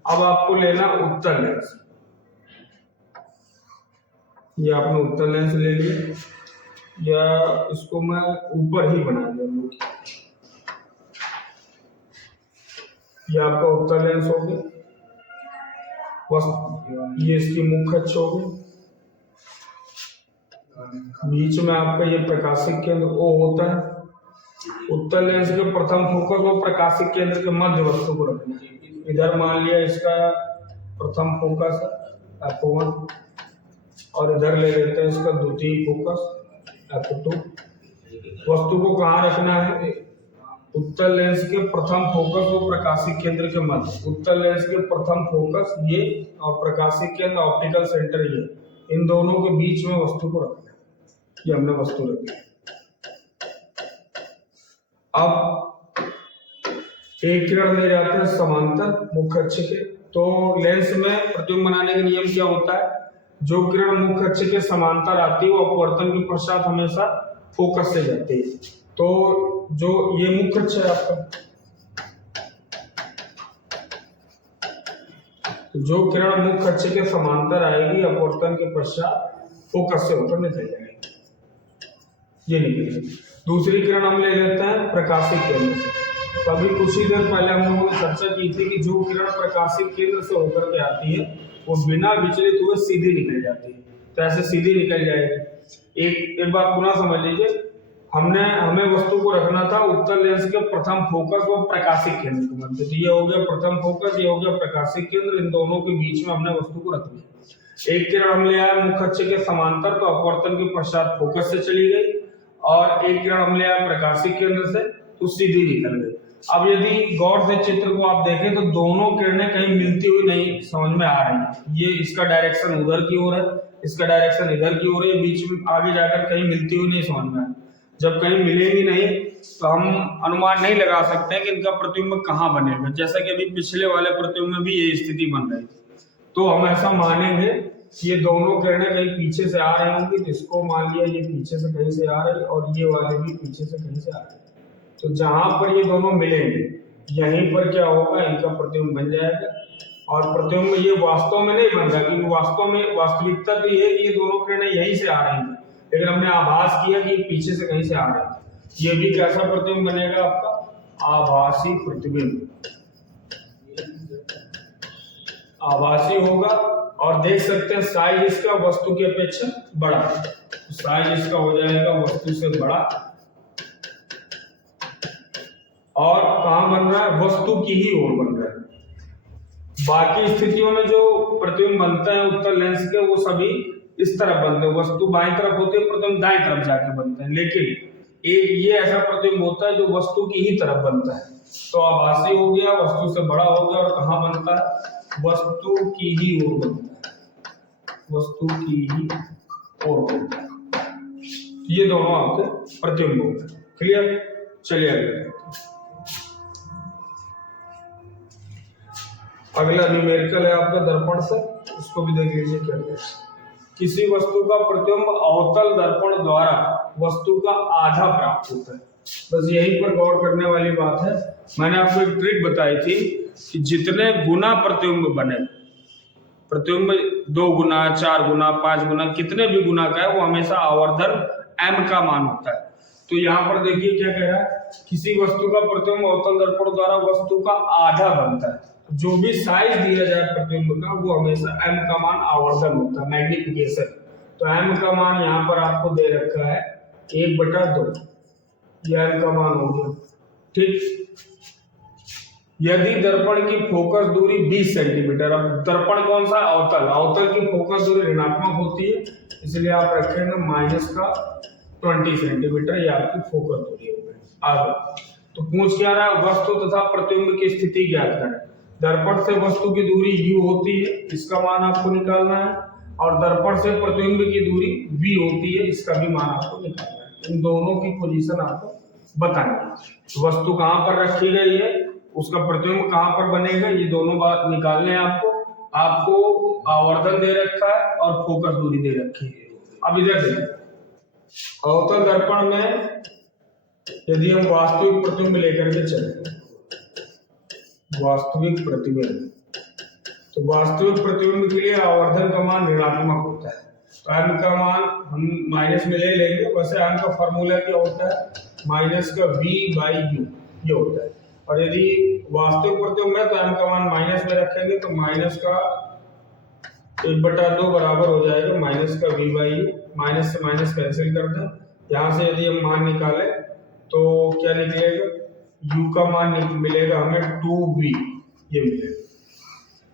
अब आपको लेना उत्तल लेंस, ये आपने उत्तल लेंस ले लिया, या इसको मैं ऊपर ही बना दूंगा। ये आपका उत्तल लेंस हो गया, ये इसकी मुख्य अक्ष हो गई, बीच में आपका ये प्रकाशिक केंद्र O होता है। उत्तल लेंस के प्रथम फोकस वो प्रकाशिक केंद्र के मध्य वस्तु को रखना है। इधर मान लिया इसका प्रथम फोकस है F1 और इधर ले लेते हैं इसका द्वितीय फोकस F2। वस्तु को कहाँ रखना है? उत्तल लेंस के प्रथम फोकस वो प्रकाशिक केंद्र के मध्य। उत्तल लेंस के प्रथम फोकस ये और प्रकाशिक केंद्र ऑप्टिकल सेंटर ये, इन दोनों के बीच में वस्तु को रखना है। ये हमने वस्तु रखी। अब एक किरण ले जाते हैं समांतर मुख्य अक्ष के। तो लेंस में प्रतिबिंब बनाने का नियम क्या होता है? जो किरण मुख्य अक्ष के समांतर आती है वो अपवर्तन के पश्चात हमेशा फोकस से जाती है। तो जो ये मुख्य अक्ष है आपका, तो जो किरण मुख्य अक्ष के समांतर आएगी अपवर्तन के पश्चात फोकस से होकर निकल जाएगी, ये निकलेगी। दूसरी किरण हम ले लेते हैं प्रकाशिक केंद्र से। तो अभी कुछ ही देर पहले हम लोगों ने चर्चा की थी कि जो किरण प्रकाशिक केंद्र से होकर के आती है वो बिना विचलित हुए सीधी निकल जाती है। तो ऐसे सीधी निकल जाएगी। एक बात पुनः समझ लीजिए, हमें वस्तु को रखना था उत्तल लेंस के प्रथम फोकस व प्रकाशिक केंद्र के मध्य। तो ये हो गया प्रथम फोकस, ये हो गया प्रकाशिक केंद्र, इन दोनों के बीच में हमने वस्तु को रख दिया। एक किरण हम ले आए मुख्य अक्ष के समांतर, तो अपवर्तन के पश्चात फोकस से चली गई, और एक किरण हम ले आए प्रकाशिक केंद्र से तो सीधी निकल गई। अब यदि गौर से चित्र को आप देखें तो दोनों किरणें कहीं मिलती हुई नहीं समझ में आ रही है। ये इसका डायरेक्शन उधर की ओर है, इसका डायरेक्शन इधर की ओर है, बीच में आगे जाकर कहीं मिलती हुई नहीं समझ में आ रही। जब कहीं मिलेगी नहीं तो हम अनुमान नहीं लगा सकते हैं कि इनका प्रतिबिंब कहाँ बनेगा। जैसा कि अभी पिछले वाले प्रतिबिंब में भी ये स्थिति बन रही थी। तो हम ऐसा मानेंगे कि ये दोनों किरणें कहीं पीछे से आ रही होंगी, तो इसको मान लिया ये पीछे से कहीं से आ रही और ये वाले भी पीछे से कहीं से आ रही। तो जहां पर ये दोनों मिलेंगे यहीं पर क्या होगा, इनका प्रतिबिंब बन जाएगा। और प्रतिबिंब ये वास्तव में नहीं बन रहा, क्योंकि वास्तव में वास्तविकता तो ये है कि ये दोनों किरणें यहीं से आ रही हैं, लेकिन हमने आभास किया कि पीछे से कहीं से आ रहे हैं। ये भी कैसा प्रतिबिंब बनेगा आपका? आभासी प्रतिबिंब, आभासी होगा। और देख सकते हैं साइज इसका वस्तु की अपेक्षा बड़ा है, तो साइज इसका हो जाएगा वस्तु से बड़ा। और कहां बन रहा है? वस्तु की ही ओर बन रहा है। बाकी स्थितियों में जो प्रतिबिंब बनता है उत्तल लेंस के वो सभी इस तरफ बनते हैं, वस्तु बाएं तरफ होती है, प्रतिबिंब दाएं तरफ जाके बनते हैं। लेकिन एक ये ऐसा प्रतिबिंब होता है जो वस्तु की ही तरफ बनता है। तो आभासी हो गया, वस्तु से बड़ा हो गया, और कहाँ बनता है? वस्तु की ही ओर बनता है, वस्तु की ही ओर बनता है। ये दोनों आपके प्रतिबिंब होते हैं। क्लियर? चलिए अगला न्यूमेरिकल है आपका दर्पण से, उसको भी देख लीजिए क्या है। किसी वस्तु का प्रतिबिंब अवतल दर्पण द्वारा वस्तु का आधा प्राप्त होता है। बस यहीं पर गौर करने वाली बात है। मैंने आपको एक ट्रिक बताई थी कि जितने गुना प्रतिबिंब बने, प्रतिबिंब 2 गुना 4 गुना 5 गुना कितने भी गुना का है, वो हमेशा आवर्धन m का मान होता है। तो यहाँ पर देखिए क्या कह रहा है, किसी वस्तु का प्रतिबिंब अवतल दर्पण द्वारा वस्तु का आधा बनता है। जो भी साइज दिया जाए प्रतिबिंब का वो हमेशा m का मान आवर्धन होता है, मैग्निफिकेशन। तो m का मान यहाँ पर आपको दे रखा है 1/2, यह m का मान हो गया। ठीक, यदि दर्पण की फोकस दूरी 20 सेंटीमीटर, अब दर्पण कौन सा? अवतल। अवतल की फोकस दूरी ऋणात्मक होती है, इसलिए आप रखेंगे -20 सेंटीमीटर, ये आपकी फोकस दूरी हो गई। आगे तो पूछ क्या रहा है? वस्तु तथा प्रतिबिंब की स्थिति ज्ञात करें। दर्पण से वस्तु की दूरी u होती है, इसका मान आपको निकालना है। और दर्पण से प्रतिबिंब की दूरी v होती है, इसका भी मान आपको निकालना है। इन दोनों की पोजीशन आपको बतानी है। वस्तु कहाँ पर रखी गई है, उसका प्रतिबिंब कहाँ पर बनेगा, ये दोनों बात निकालने हैं आपको। आपको आवर्धन दे रखा है और फोकस दूरी दे रखी है। अब इधर देखिए, अवतल दर्पण में यदि हम वास्तविक प्रतिबिंब लेकर के चले, वास्तविक प्रतिबिंब, तो वास्तविक प्रतिबिंब के लिए आवर्धन का मान ऋणात्मक होता है, तो m का मान हम माइनस में ले लेंगे। वैसे m का फॉर्मूला क्या होता है, माइनस का v बाई u ये होता है। और यदि वास्तविक प्रतिबिंब है तो m का मान माइनस में रखेंगे, तो माइनस का 1/2 बराबर हो जाएगा माइनस का v बाई u। माइनस से माइनस कैंसिल कर दें, यहाँ से यदि हम मान निकालें तो क्या निकलेगा, u का मान मिलेगा हमें 2v, ये मिलेगा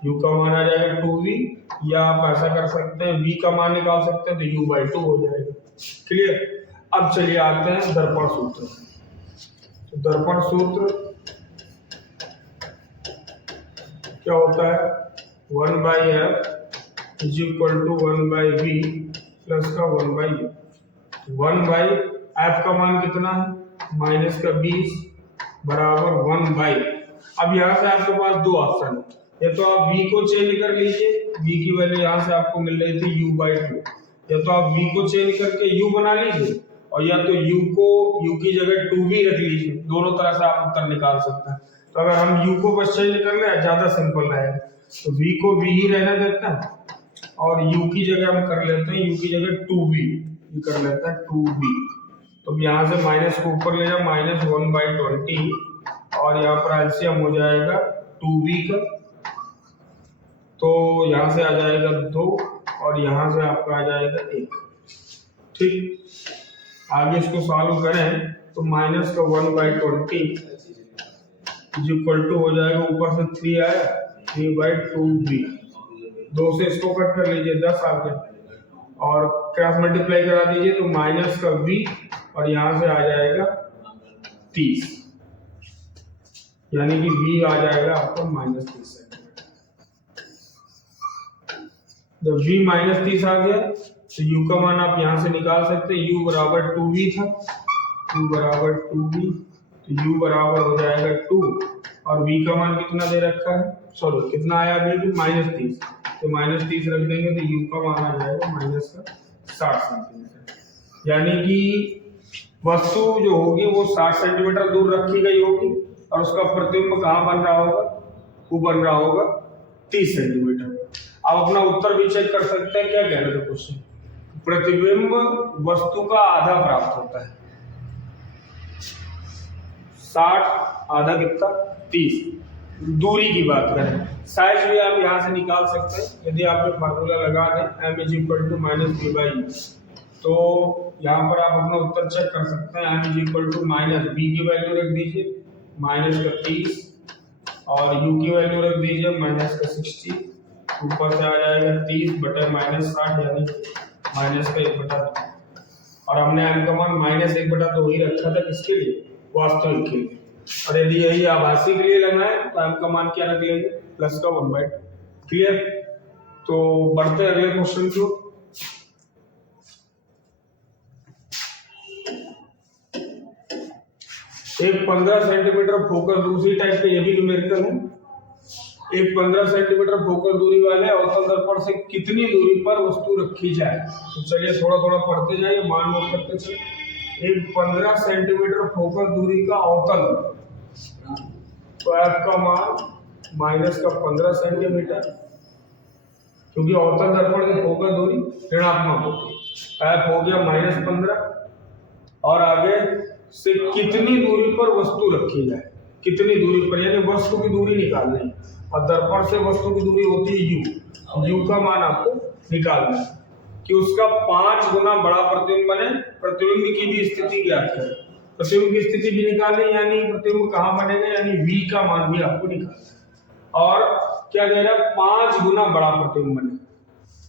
u का मान आ जाएगा 2v, या आप ऐसा कर सकते हैं v का मान निकाल सकते हैं तो u/2 हो जाएगा। क्लियर। अब चलिए आते हैं दर्पण सूत्र। तो दर्पण सूत्र क्या होता है, 1/f is equal to 1/v plus का 1/u। 1/f का मान कितना है, माइनस का 20 बराबर 1/। अब यहाँ से आपके पास दो ऑप्शन है, या तो आप v को चेंज कर लीजिए, v की वैल्यू यहाँ से आपको मिल रही थी u/2, या तो आप v को चेंज करके u बना लीजिए, और या तो u की जगह 2v रख लीजिए। दोनों तरह से आप उत्तर निकाल सकते हैं। तो अगर हम u को बस चेंज कर ले ज्यादा सिंपल रहेगा, तो v को v ही रहने देते हैं और u की जगह हम कर लेते हैं, u की जगह 2v कर लेते हैं 2v। तो यहाँ से माइनस को ऊपर ले जाओ, माइनस 1/20, और यहाँ पर एलसीएम हो जाएगा 2v का, तो यहाँ से आ जाएगा 2 और यहाँ से आपका आ जाएगा 1। ठीक, आगे इसको सॉल्व करें तो माइनस का 1/20 इज इक्वल टू हो जाएगा, ऊपर से 3 आया 3/2v, 2 से इसको कट कर लीजिए 10 आ गया, और क्रॉस मल्टीप्लाई करा दीजिए तो माइनस का v और यहाँ से आ जाएगा 30, यानी कि v आ जाएगा आपको -30 सेंटीमीटर। जब v -30 आ गया तो u का मान आप यहाँ से निकाल सकते हैं, u बराबर 2v था, u बराबर 2v, तो u बराबर हो जाएगा 2, और v का मान कितना दे रखा है, सॉरी कितना आया अभी, -30, तो -30 रख देंगे तो u का मान आ जाएगा -60 सेंटीमीटर। यानी कि वस्तु जो होगी वो 60 सेंटीमीटर दूर रखी गई होगी, और उसका प्रतिबिंब कहाँ बन रहा होगा, वो बन रहा होगा 30 सेंटीमीटर। आप अपना उत्तर भी चेक कर सकते हैं, क्या कह रहे थे क्वेश्चन, प्रतिबिंब वस्तु का आधा प्राप्त होता है, 60 आधा कितना 30। दूरी की बात करें, साइज भी आप यहाँ से निकाल सकते हैं, यदि आप ये फार्मूला लगा दें m is equal to -v/u, तो यहाँ पर आप अपना उत्तर चेक कर सकते हैं। m is equal to -v की वैल्यू रख दीजिए -30, और u की वैल्यू रख दीजिए -60, ऊपर से आ जाएगा 30 बटा -60, यानी -1/2, और हमने m का मान -1/2 ही रखा था, किसके लिए, वास्तविक के लिए। और यदि यही आभासी के लिए लगाए तो m का मान क्या रख लेंगे, प्लस का 1/2। क्लियर। तो बढ़ते अगले क्वेश्चन को। एक 15 सेंटीमीटर फोकस दूसरी टाइप के, ये भी न्यूमेरिकल है। एक 15 सेंटीमीटर फोकस दूरी वाले अवतल दर्पण से कितनी दूरी पर वस्तु रखी जाए। तो चलिए थोड़ा थोड़ा पढ़ते जाइए, मान नोट करते चलिए। एक 15 सेंटीमीटर फोकस दूरी का अवतल, तो f का मान माइनस का 15 सेंटीमीटर, क्योंकि अवतल दर्पण की फोकस दूरी ऋणात्मक होती है, f हो गया -15, और आगे से कितनी दूरी पर वस्तु रखी जाए, कितनी दूरी पर, यानी वस्तु की दूरी निकालनी है, और दर्पण से वस्तु की दूरी होती है u। u का मान आपको निकालना है कि उसका 5 गुना बड़ा प्रतिबिंब बने। प्रतिबिंब की भी स्थिति ज्ञात करें, प्रतिबिंब की स्थिति भी निकालें, यानी प्रतिबिंब कहाँ बनेगा, यानी v का मान भी आपको निकालना है। और क्या कह रहा है, 5 गुना बड़ा प्रतिबिंब बने,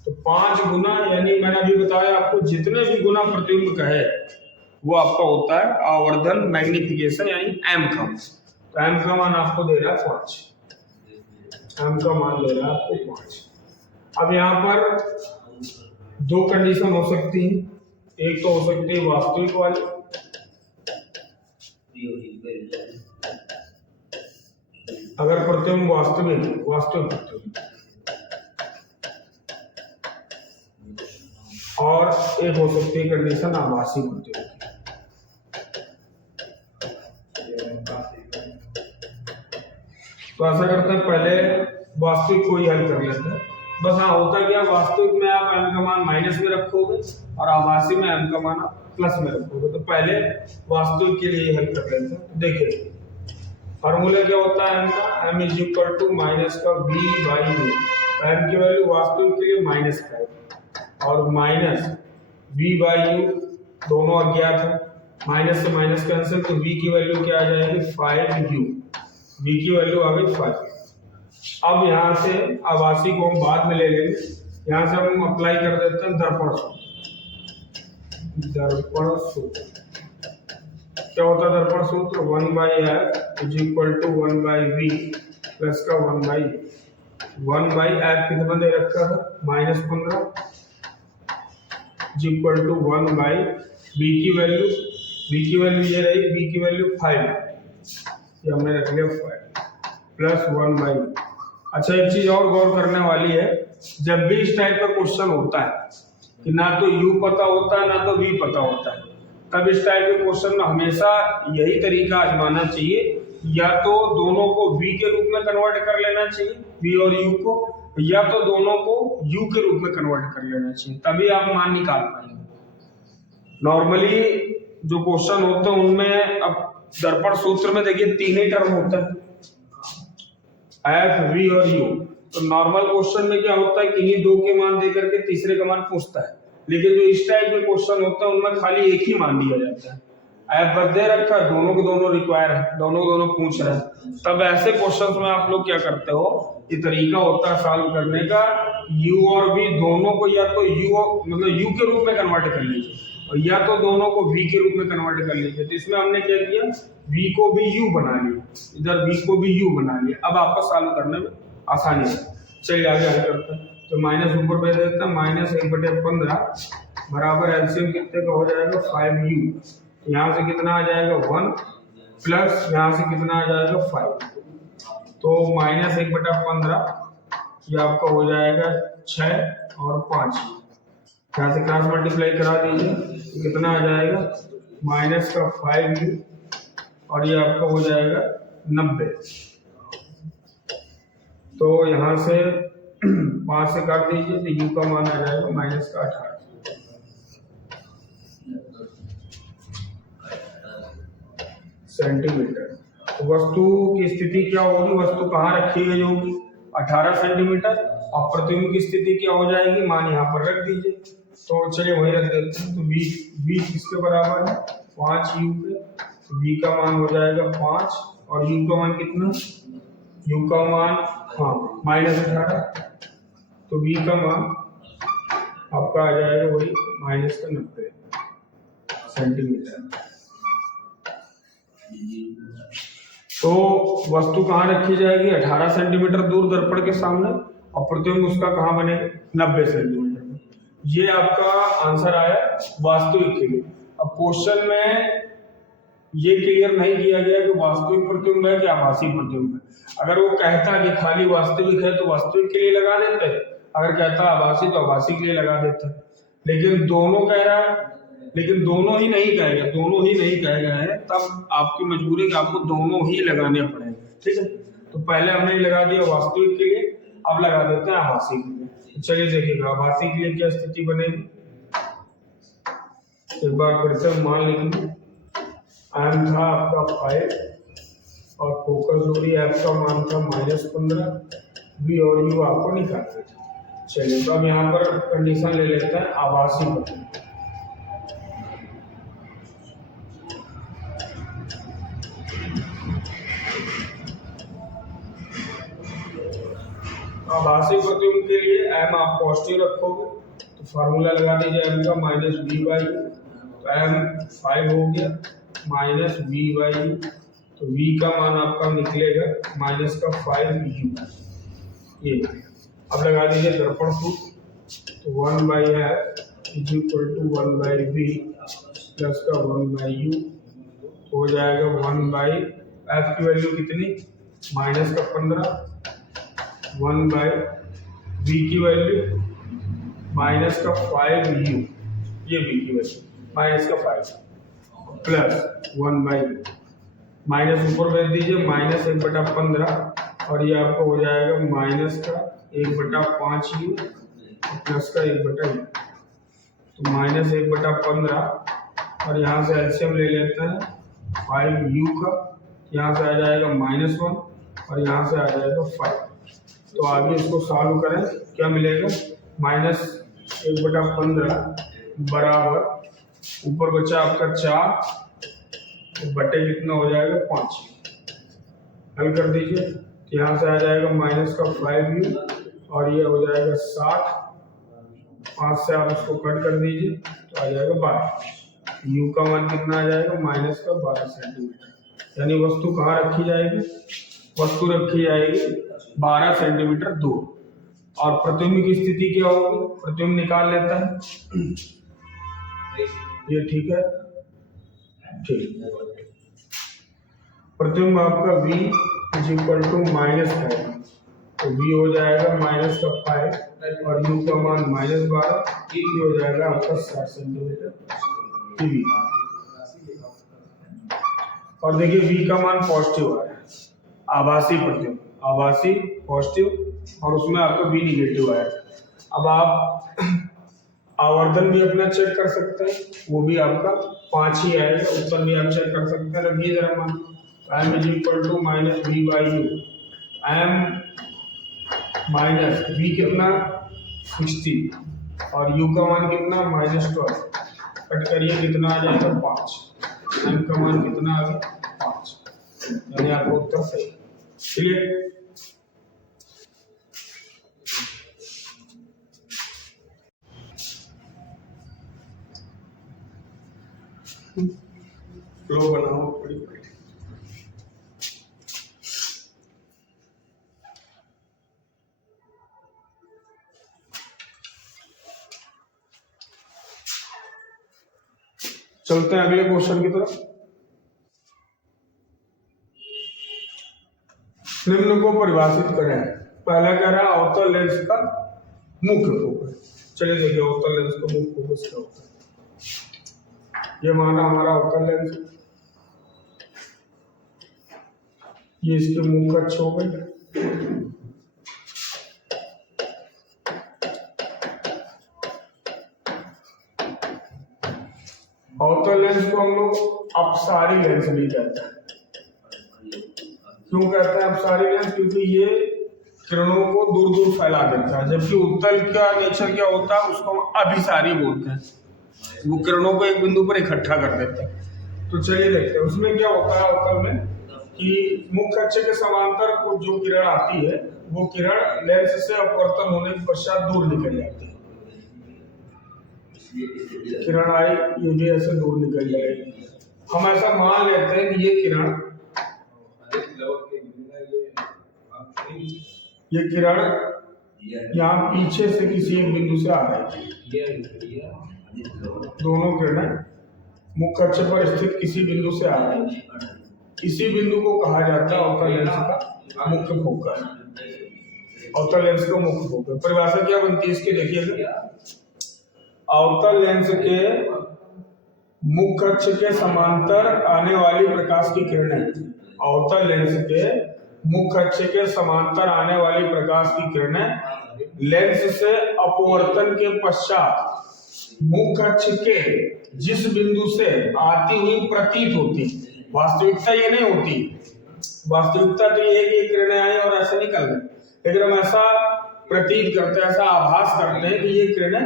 तो 5 गुना, यानी मैंने अभी बताया आपको, जितने भी गुना प्रतिबिंब का है वो आपका होता है आवर्धन मैग्निफिकेशन, यानी m का। तो m का मान आपको दे रहा है 5, m का मान दे रहा है आपको 5। अब यहाँ पर दो कंडीशन हो सकती है, एक तो हो सकती है वास्तविक वाली, अगर प्रतिबिंब वास्तविक प्रतिबिंब, और एक हो सकती है कंडीशन आभासी प्रतिबिंब। तो ऐसा करते हैं, पहले वास्तविक को ही हल कर लेते हैं। बस हाँ, होता क्या, वास्तविक में आप m का मान माइनस में रखोगे और आभासी में m का मान आप प्लस में रखोगे। तो पहले वास्तविक के लिए हल कर लेते हैं। देखिए फॉर्मूला क्या होता है m का, m is equal to minus का v बाई u। m की वैल्यू वास्तविक के लिए -5 और माइनस v बाई u, दोनों अज्ञात है, माइनस से माइनस कैंसिल, तो v की वैल्यू क्या आ जाएगी 5u, v की वैल्यू आ गई 5। अब यहाँ से आभासी को हम बाद में ले लेंगे, यहाँ से हम अप्लाई कर देते हैं दर्पण सूत्र। क्या होता है दर्पण सूत्र, 1/f is equal to 1/v plus का 1/f कितना दे रखा है -15 इज इक्वल टू 1/v की वैल्यू ये रही, v की वैल्यू 5, ये हमने रख लिया 5 प्लस 1/v। अच्छा एक चीज और गौर करने वाली है, जब भी इस टाइप का क्वेश्चन होता है कि ना तो u पता होता है ना तो v पता होता है, तब इस टाइप के क्वेश्चन में हमेशा यही तरीका आजमाना चाहिए, या तो दोनों को v के रूप में कन्वर्ट कर लेना चाहिए, v और u को, या तो दोनों को u के रूप में कन्वर्ट कर लेना चाहिए, तभी आप मान निकाल पाएंगे। नॉर्मली जो क्वेश्चन होते हैं उनमें, अब दर्पण सूत्र में देखिए 3 ही टर्म होता है, एफ, वी और यू। तो नॉर्मल क्वेश्चन में क्या होता है, किन्हीं दो के मान देकर के तीसरे का मान पूछता है, लेकिन जो इस टाइप के क्वेश्चन होता है उनमें खाली एक ही मान दिया जाता है, एफ बस दे रखा है, दोनों को दोनों रिक्वायर है, दोनों पूछ रहे हैं। तब ऐसे क्वेश्चन में आप लोग क्या करते हो, ये तरीका होता है सॉल्व करने का, यू और वी दोनों को या तो यू के रूप में कन्वर्ट कर लीजिए, और या तो दोनों को v के रूप में कन्वर्ट कर लीजिए। तो इसमें हमने क्या किया, v को भी u बना लिया, इधर v को भी u बना लिया। अब आपको सॉल्व करने में आसानी है। चलिए आगे हल करते हैं। तो माइनस ऊपर भेज देते हैं, -1/15 बराबर एलसीएम कितने का हो जाएगा 5u, यहाँ से कितना आ जाएगा 1 प्लस यहाँ से कितना आ जाएगा 5, तो -1/15 ये आपका हो जाएगा 6 और 5, यहाँ से क्रॉस मल्टीप्लाई करा दीजिए, तो कितना आ जाएगा -5u और ये आपका हो जाएगा 90। तो यहाँ से 5 से काट दीजिए तो u का मान आ जाएगा -18 सेंटीमीटर। तो वस्तु की स्थिति क्या होगी, वस्तु कहाँ रखी गई होगी 18 सेंटीमीटर, और प्रतिबिंब की स्थिति क्या हो जाएगी, मान यहाँ पर रख दीजिए। तो चलिए वही रख देते हैं। तो v किसके बराबर है 5u के, तो v का मान हो जाएगा 5 और u का मान कितना, u का मान -18, तो v का मान आपका आ जाएगा वही -90 सेंटीमीटर। तो वस्तु कहाँ रखी जाएगी 18 सेंटीमीटर दूर दर्पण के सामने, और प्रतिबिंब उसका कहाँ बनेगा 90 सेंटीमीटर में। ये आपका आंसर आया वास्तविक के लिए। अब क्वेश्चन में ये क्लियर नहीं किया गया कि वास्तविक प्रतिबिंब है कि आभासी प्रतिबिंब है। अगर वो कहता कि खाली वास्तविक है तो वास्तविक के लिए लगा देते, अगर कहता आभासी तो आभासी के लिए लगा देते, लेकिन दोनों कह रहा है, लेकिन दोनों ही नहीं कहेगा है, तब आपकी मजबूरी कि आपको दोनों ही लगाने पड़ेंगे। ठीक है, तो पहले हमने लगा दिया वास्तविक के लिए, अब लगा देते हैं आभासी के लिए। चलिए देखिएगा आभासी के लिए क्या स्थिति बनेगी, एक बार फिर से मान लेंगे। एम था आपका 5 और फोकस दूरी एफ का मान था -15, बी और यू आपको निकालना है। चलिए तो हम यहाँ पर कंडीशन ले लेते हैं आभासी पर। आभासी प्रतिबिंब के लिए m आप पॉजिटिव रखोगे तो फार्मूला लगा दीजिए m का -v/u, तो m 5 हो गया -v/u, तो v का मान आपका निकलेगा -5u। ये अब लगा दीजिए दर्पण सूत्र, तो 1/f is equal to 1/v plus का 1/u हो जाएगा 1/f की वैल्यू कितनी, माइनस का 15, 1/v की वैल्यू माइनस का 5u, ये v की वैल्यू माइनस का 5 प्लस 1/u, माइनस ऊपर भेज दीजिए, माइनस 1/15 और ये आपको हो जाएगा माइनस का 1/5u प्लस का 1/u, तो माइनस 1/15 और यहाँ से एलसीएम ले लेते हैं 5u का, यहाँ से आ जाएगा -1 और यहाँ से आ जाएगा 5। तो आगे इसको सॉल्व करें, क्या मिलेगा, माइनस 1/15 बराबर ऊपर बचा आपका 4 बटे कितना हो जाएगा 5, हल कर दीजिए, तो यहाँ से आ जाएगा माइनस का 5u और ये हो जाएगा 60, 5 से आप इसको कट कर दीजिए तो आ जाएगा 12, u का मान कितना आ जाएगा, माइनस का 12 सेंटीमीटर। यानी वस्तु कहाँ रखी जाएगी, वस्तु रखी जाएगी 12 सेंटीमीटर दूर। और प्रतिबिंब की स्थिति क्या होगी, प्रतिबिंब निकाल लेता है, ये ठीक है, ठीक, प्रतिबिंब आपका v इज इक्वल टू -5, तो v हो जाएगा माइनस का 5 और u का मान -12, ये हो जाएगा आपका 60 सेंटीमीटर v। और देखिए v का मान पॉजिटिव आया, आभासी प्रतिबिंब, आभासी पॉजिटिव और उसमें आपका v निगेटिव आया। अब आप आवर्धन भी अपना चेक कर सकते हैं, वो भी आपका 5 ही आएगा, उत्तर भी आप चेक कर सकते हैं। रखिए जरा मान, m is equal to -v/u, m minus v कितना 60 और u का मान कितना -12, कट करिए कितना आ जाएगा 5, m का मान कितना आ गया 5, यानी आपको उत्तर सही। क्लियर, फ्लो बनाओ थोड़ी बड़ी। चलते हैं अगले क्वेश्चन की तरफ। निम्न को परिभाषित करें। पहला कह रहा है अवतल लेंस का मुख्य फोकस। चलिए देखिए अवतल लेंस का मुख्य फोकस क्या होता है। ये माना हमारा अवतल लेंस, ये इसके मुख्य अक्ष हो गए। अवतल लेंस को हम लोग अपसारी लेंस भी कहते हैं। क्यों कहते हैं अपसारी लेंस, क्योंकि ये किरणों को दूर दूर फैला देता है, जबकि उत्तल का नेचर क्या होता है उसको हम अभिसारी बोलते हैं, वो किरणों को एक बिंदु पर इकट्ठा कर देता है। तो चलिए देखते हैं उसमें क्या होता है अवतल में, कि मुख्य अक्ष के समांतर को जो किरण आती है वो किरण लेंस से अपवर्तन होने के पश्चात दूर निकल जाती है। किरण आई, ये भी ऐसे दूर निकल जाएगी। हम ऐसा मान लेते हैं कि ये किरण यहाँ पीछे से किसी एक बिंदु से आ रही है, दोनों किरणें मुख्य अक्ष पर स्थित किसी बिंदु से आ रही है। इसी बिंदु को कहा जाता है अवतल लेंस का मुख्य फोकस। अवतल लेंस का मुख्य फोकस परिभाषा क्या बनती है इसकी, देखिएगा। अवतल लेंस के मुख्य अक्ष के समांतर आने वाली प्रकाश की किरणें, अवतल लेंस के मुख्य अक्ष के समांतर आने वाली प्रकाश की किरणें लेंस से अपवर्तन के पश्चात मुख्य अक्ष के जिस बिंदु से आती हुई प्रतीत होती, वास्तविकता ये नहीं होती, वास्तविकता तो ये है कि किरणें आई और ऐसे निकल गई, लेकिन हम ऐसा प्रतीत करते हैं, ऐसा आभास करते हैं कि ये किरणें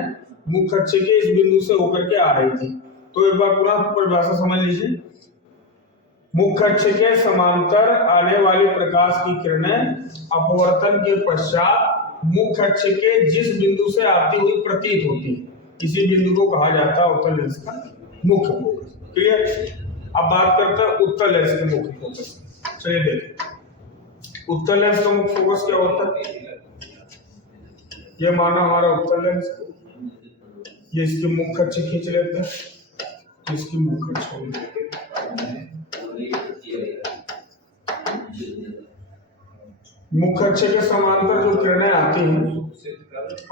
मुख्य अक्ष के इस बिंदु से होकर के आ रही थी। तो एक बार पुनः परिभाषा समझ लीजिए। मुख्य अक्ष के समांतर आने वाली प्रकाश की किरणें अपवर्तन के पश्चात मुख्य अक्ष के जिस बिंदु से आती हुई प्रतीत होती, इसी बिंदु को कहा जाता है अवतल लेंस का मुख्य फोकस। क्लियर। अब बात करते हैं उत्तल लेंस के मुख्य फोकस। चलिए देखें उत्तल लेंस का मुख्य फोकस क्या होता है। ये माना हमारा उत्तल लेंस, ये इसकी मुख्य अक्ष खींच लेते हैं, इसकी मुख्य अक्ष हो गई। मुख्य अक्ष के समांतर जो किरणें आती हैं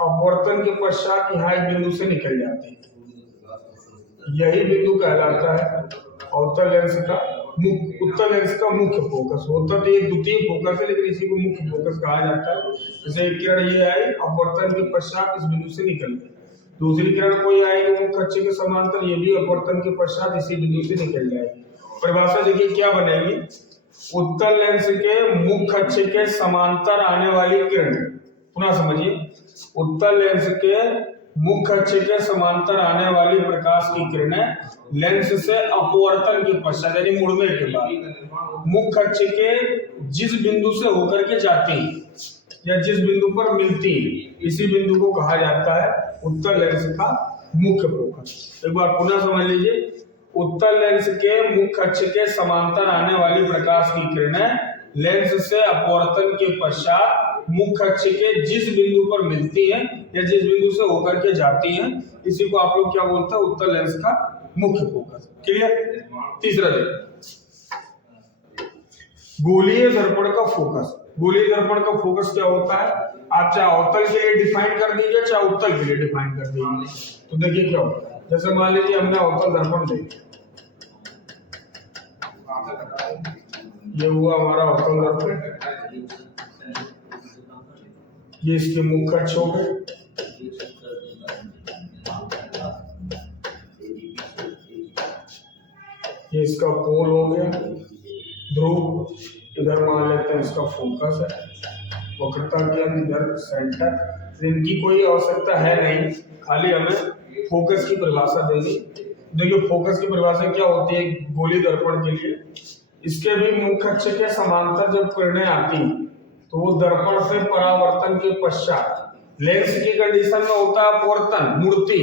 अपवर्तन के पश्चात यहाँ एक बिंदु से निकल जाती है, यही बिंदु कहलाता है उत्तल लेंस का मुख्य फोकस। होता तो ये द्वितीय फोकस है, लेकिन इसी को मुख्य फोकस कहा जाता है। जैसे एक किरण ये आई अपवर्तन के पश्चात इस बिंदु से निकल गई, दूसरी किरण कोई आएगी मुख्य अक्ष के समांतर, ये भी अपवर्तन के पश्चात इसी बिंदु से निकल जाएगी। परिभाषा देखिए क्या बनेगी, उत्तल लेंस के मुख्य अक्ष के समांतर आने वाली किरण, पुनः समझिए, उत्तल लेंस के मुख्य अक्ष के समांतर आने वाली प्रकाश की किरणें लेंस से अपवर्तन के पश्चात यानी मुड़ने के बाद मुख्य अक्ष के जिस बिंदु से होकर के जाती है या जिस बिंदु पर मिलती है, इसी बिंदु को कहा जाता है उत्तल लेंस का मुख्य फोकस। एक बार पुनः समझ लीजिए, उत्तल लेंस के मुख्य अक्ष के समांतर आने वाली प्रकाश की किरणें लेंस से अपवर्तन के पश्चात मुख्य अक्ष के जिस बिंदु पर मिलती हैं या जिस बिंदु से होकर के जाती हैं, इसी को आप लोग क्या बोलते हैं, उत्तल लेंस का मुख्य फोकस। क्लियर। तीसरा देखिए, गोलीय दर्पण का फोकस। गोलीय दर्पण का फोकस क्या होता है, आप चाहे अवतल के लिए डिफाइन कर दीजिए चाहे उत्तल के लिए डिफाइन कर दीजिए। तो देखिए क्या होता है, जैसे मान लीजिए हमने अवतल दर्पण देखा, ये हुआ हमारा अवतल दर्पण, ये इसके मुख्य अक्ष हो गए, ये इसका पोल हो गया, ध्रुव इधर मान लेते हैं इसका फोकस है, वक्रता के अंदर सेंटर। इनकी कोई आवश्यकता है नहीं, खाली हमें फोकस की परिभाषा देनी। देखिए फोकस की परिभाषा क्या होती है गोलीय दर्पण के लिए, इसके भी मुख्य अक्ष के समांतर जब किरणें आती हैं तो वो दर्पण से परावर्तन के पश्चात लेंस की कंडीशन में होता है अपवर्तन, मुड़ती,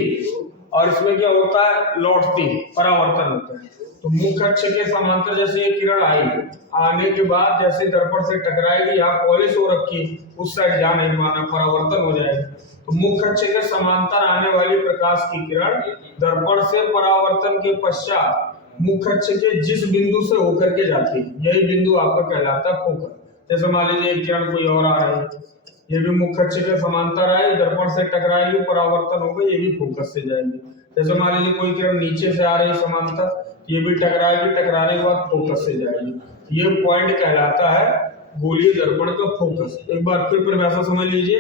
और इसमें क्या होता है लौटती, परावर्तन होता है। तो मुख्य अक्ष के समांतर जैसे ये किरण आई, आने के बाद जैसे दर्पण से टकराएगी, यहाँ पॉलिश हो रखी, उस साइड जा नहीं पाना, परावर्तन हो जाएगा। तो मुख्य अक्ष के समांतर आने वाली प्रकाश की किरण दर्पण से परावर्तन के पश्चात मुख्य अक्ष के जिस बिंदु से होकर के जाती है, यही बिंदु आपका कहलाता है फोकस। जैसे मान लीजिए एक किरण कोई और आ रही है, ये भी मुख्य अक्ष के समांतर आई, दर्पण से टकराएगी, परावर्तन होगा, ये भी फोकस से जाएगी। जैसे मान लीजिए कोई किरण नीचे से आ रही है समांतर, ये भी टकराएगी, टकराने के बाद फोकस से जाएगी। ये पॉइंट कहलाता है गोलीय दर्पण का फोकस। एक बार फिर परिभाषा समझ लीजिए,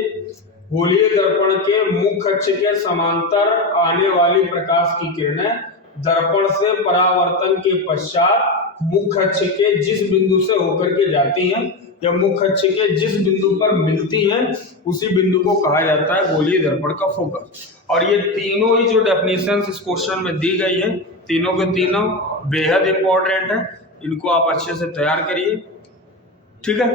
गोलीय दर्पण के मुख्य अक्ष के समांतर आने वाली प्रकाश की किरणें दर्पण से परावर्तन के पश्चात मुख्य अक्ष के जिस बिंदु से होकर के जाती हैं या मुख्य अक्ष के जिस बिंदु पर मिलती हैं, उसी बिंदु को कहा जाता है गोलीय दर्पण का फोकस। और ये तीनों ही जो डेफिनेशंस इस क्वेश्चन में दी गई है, तीनों के तीनों बेहद इंपॉर्टेंट है, इनको आप अच्छे से तैयार करिए। ठीक है।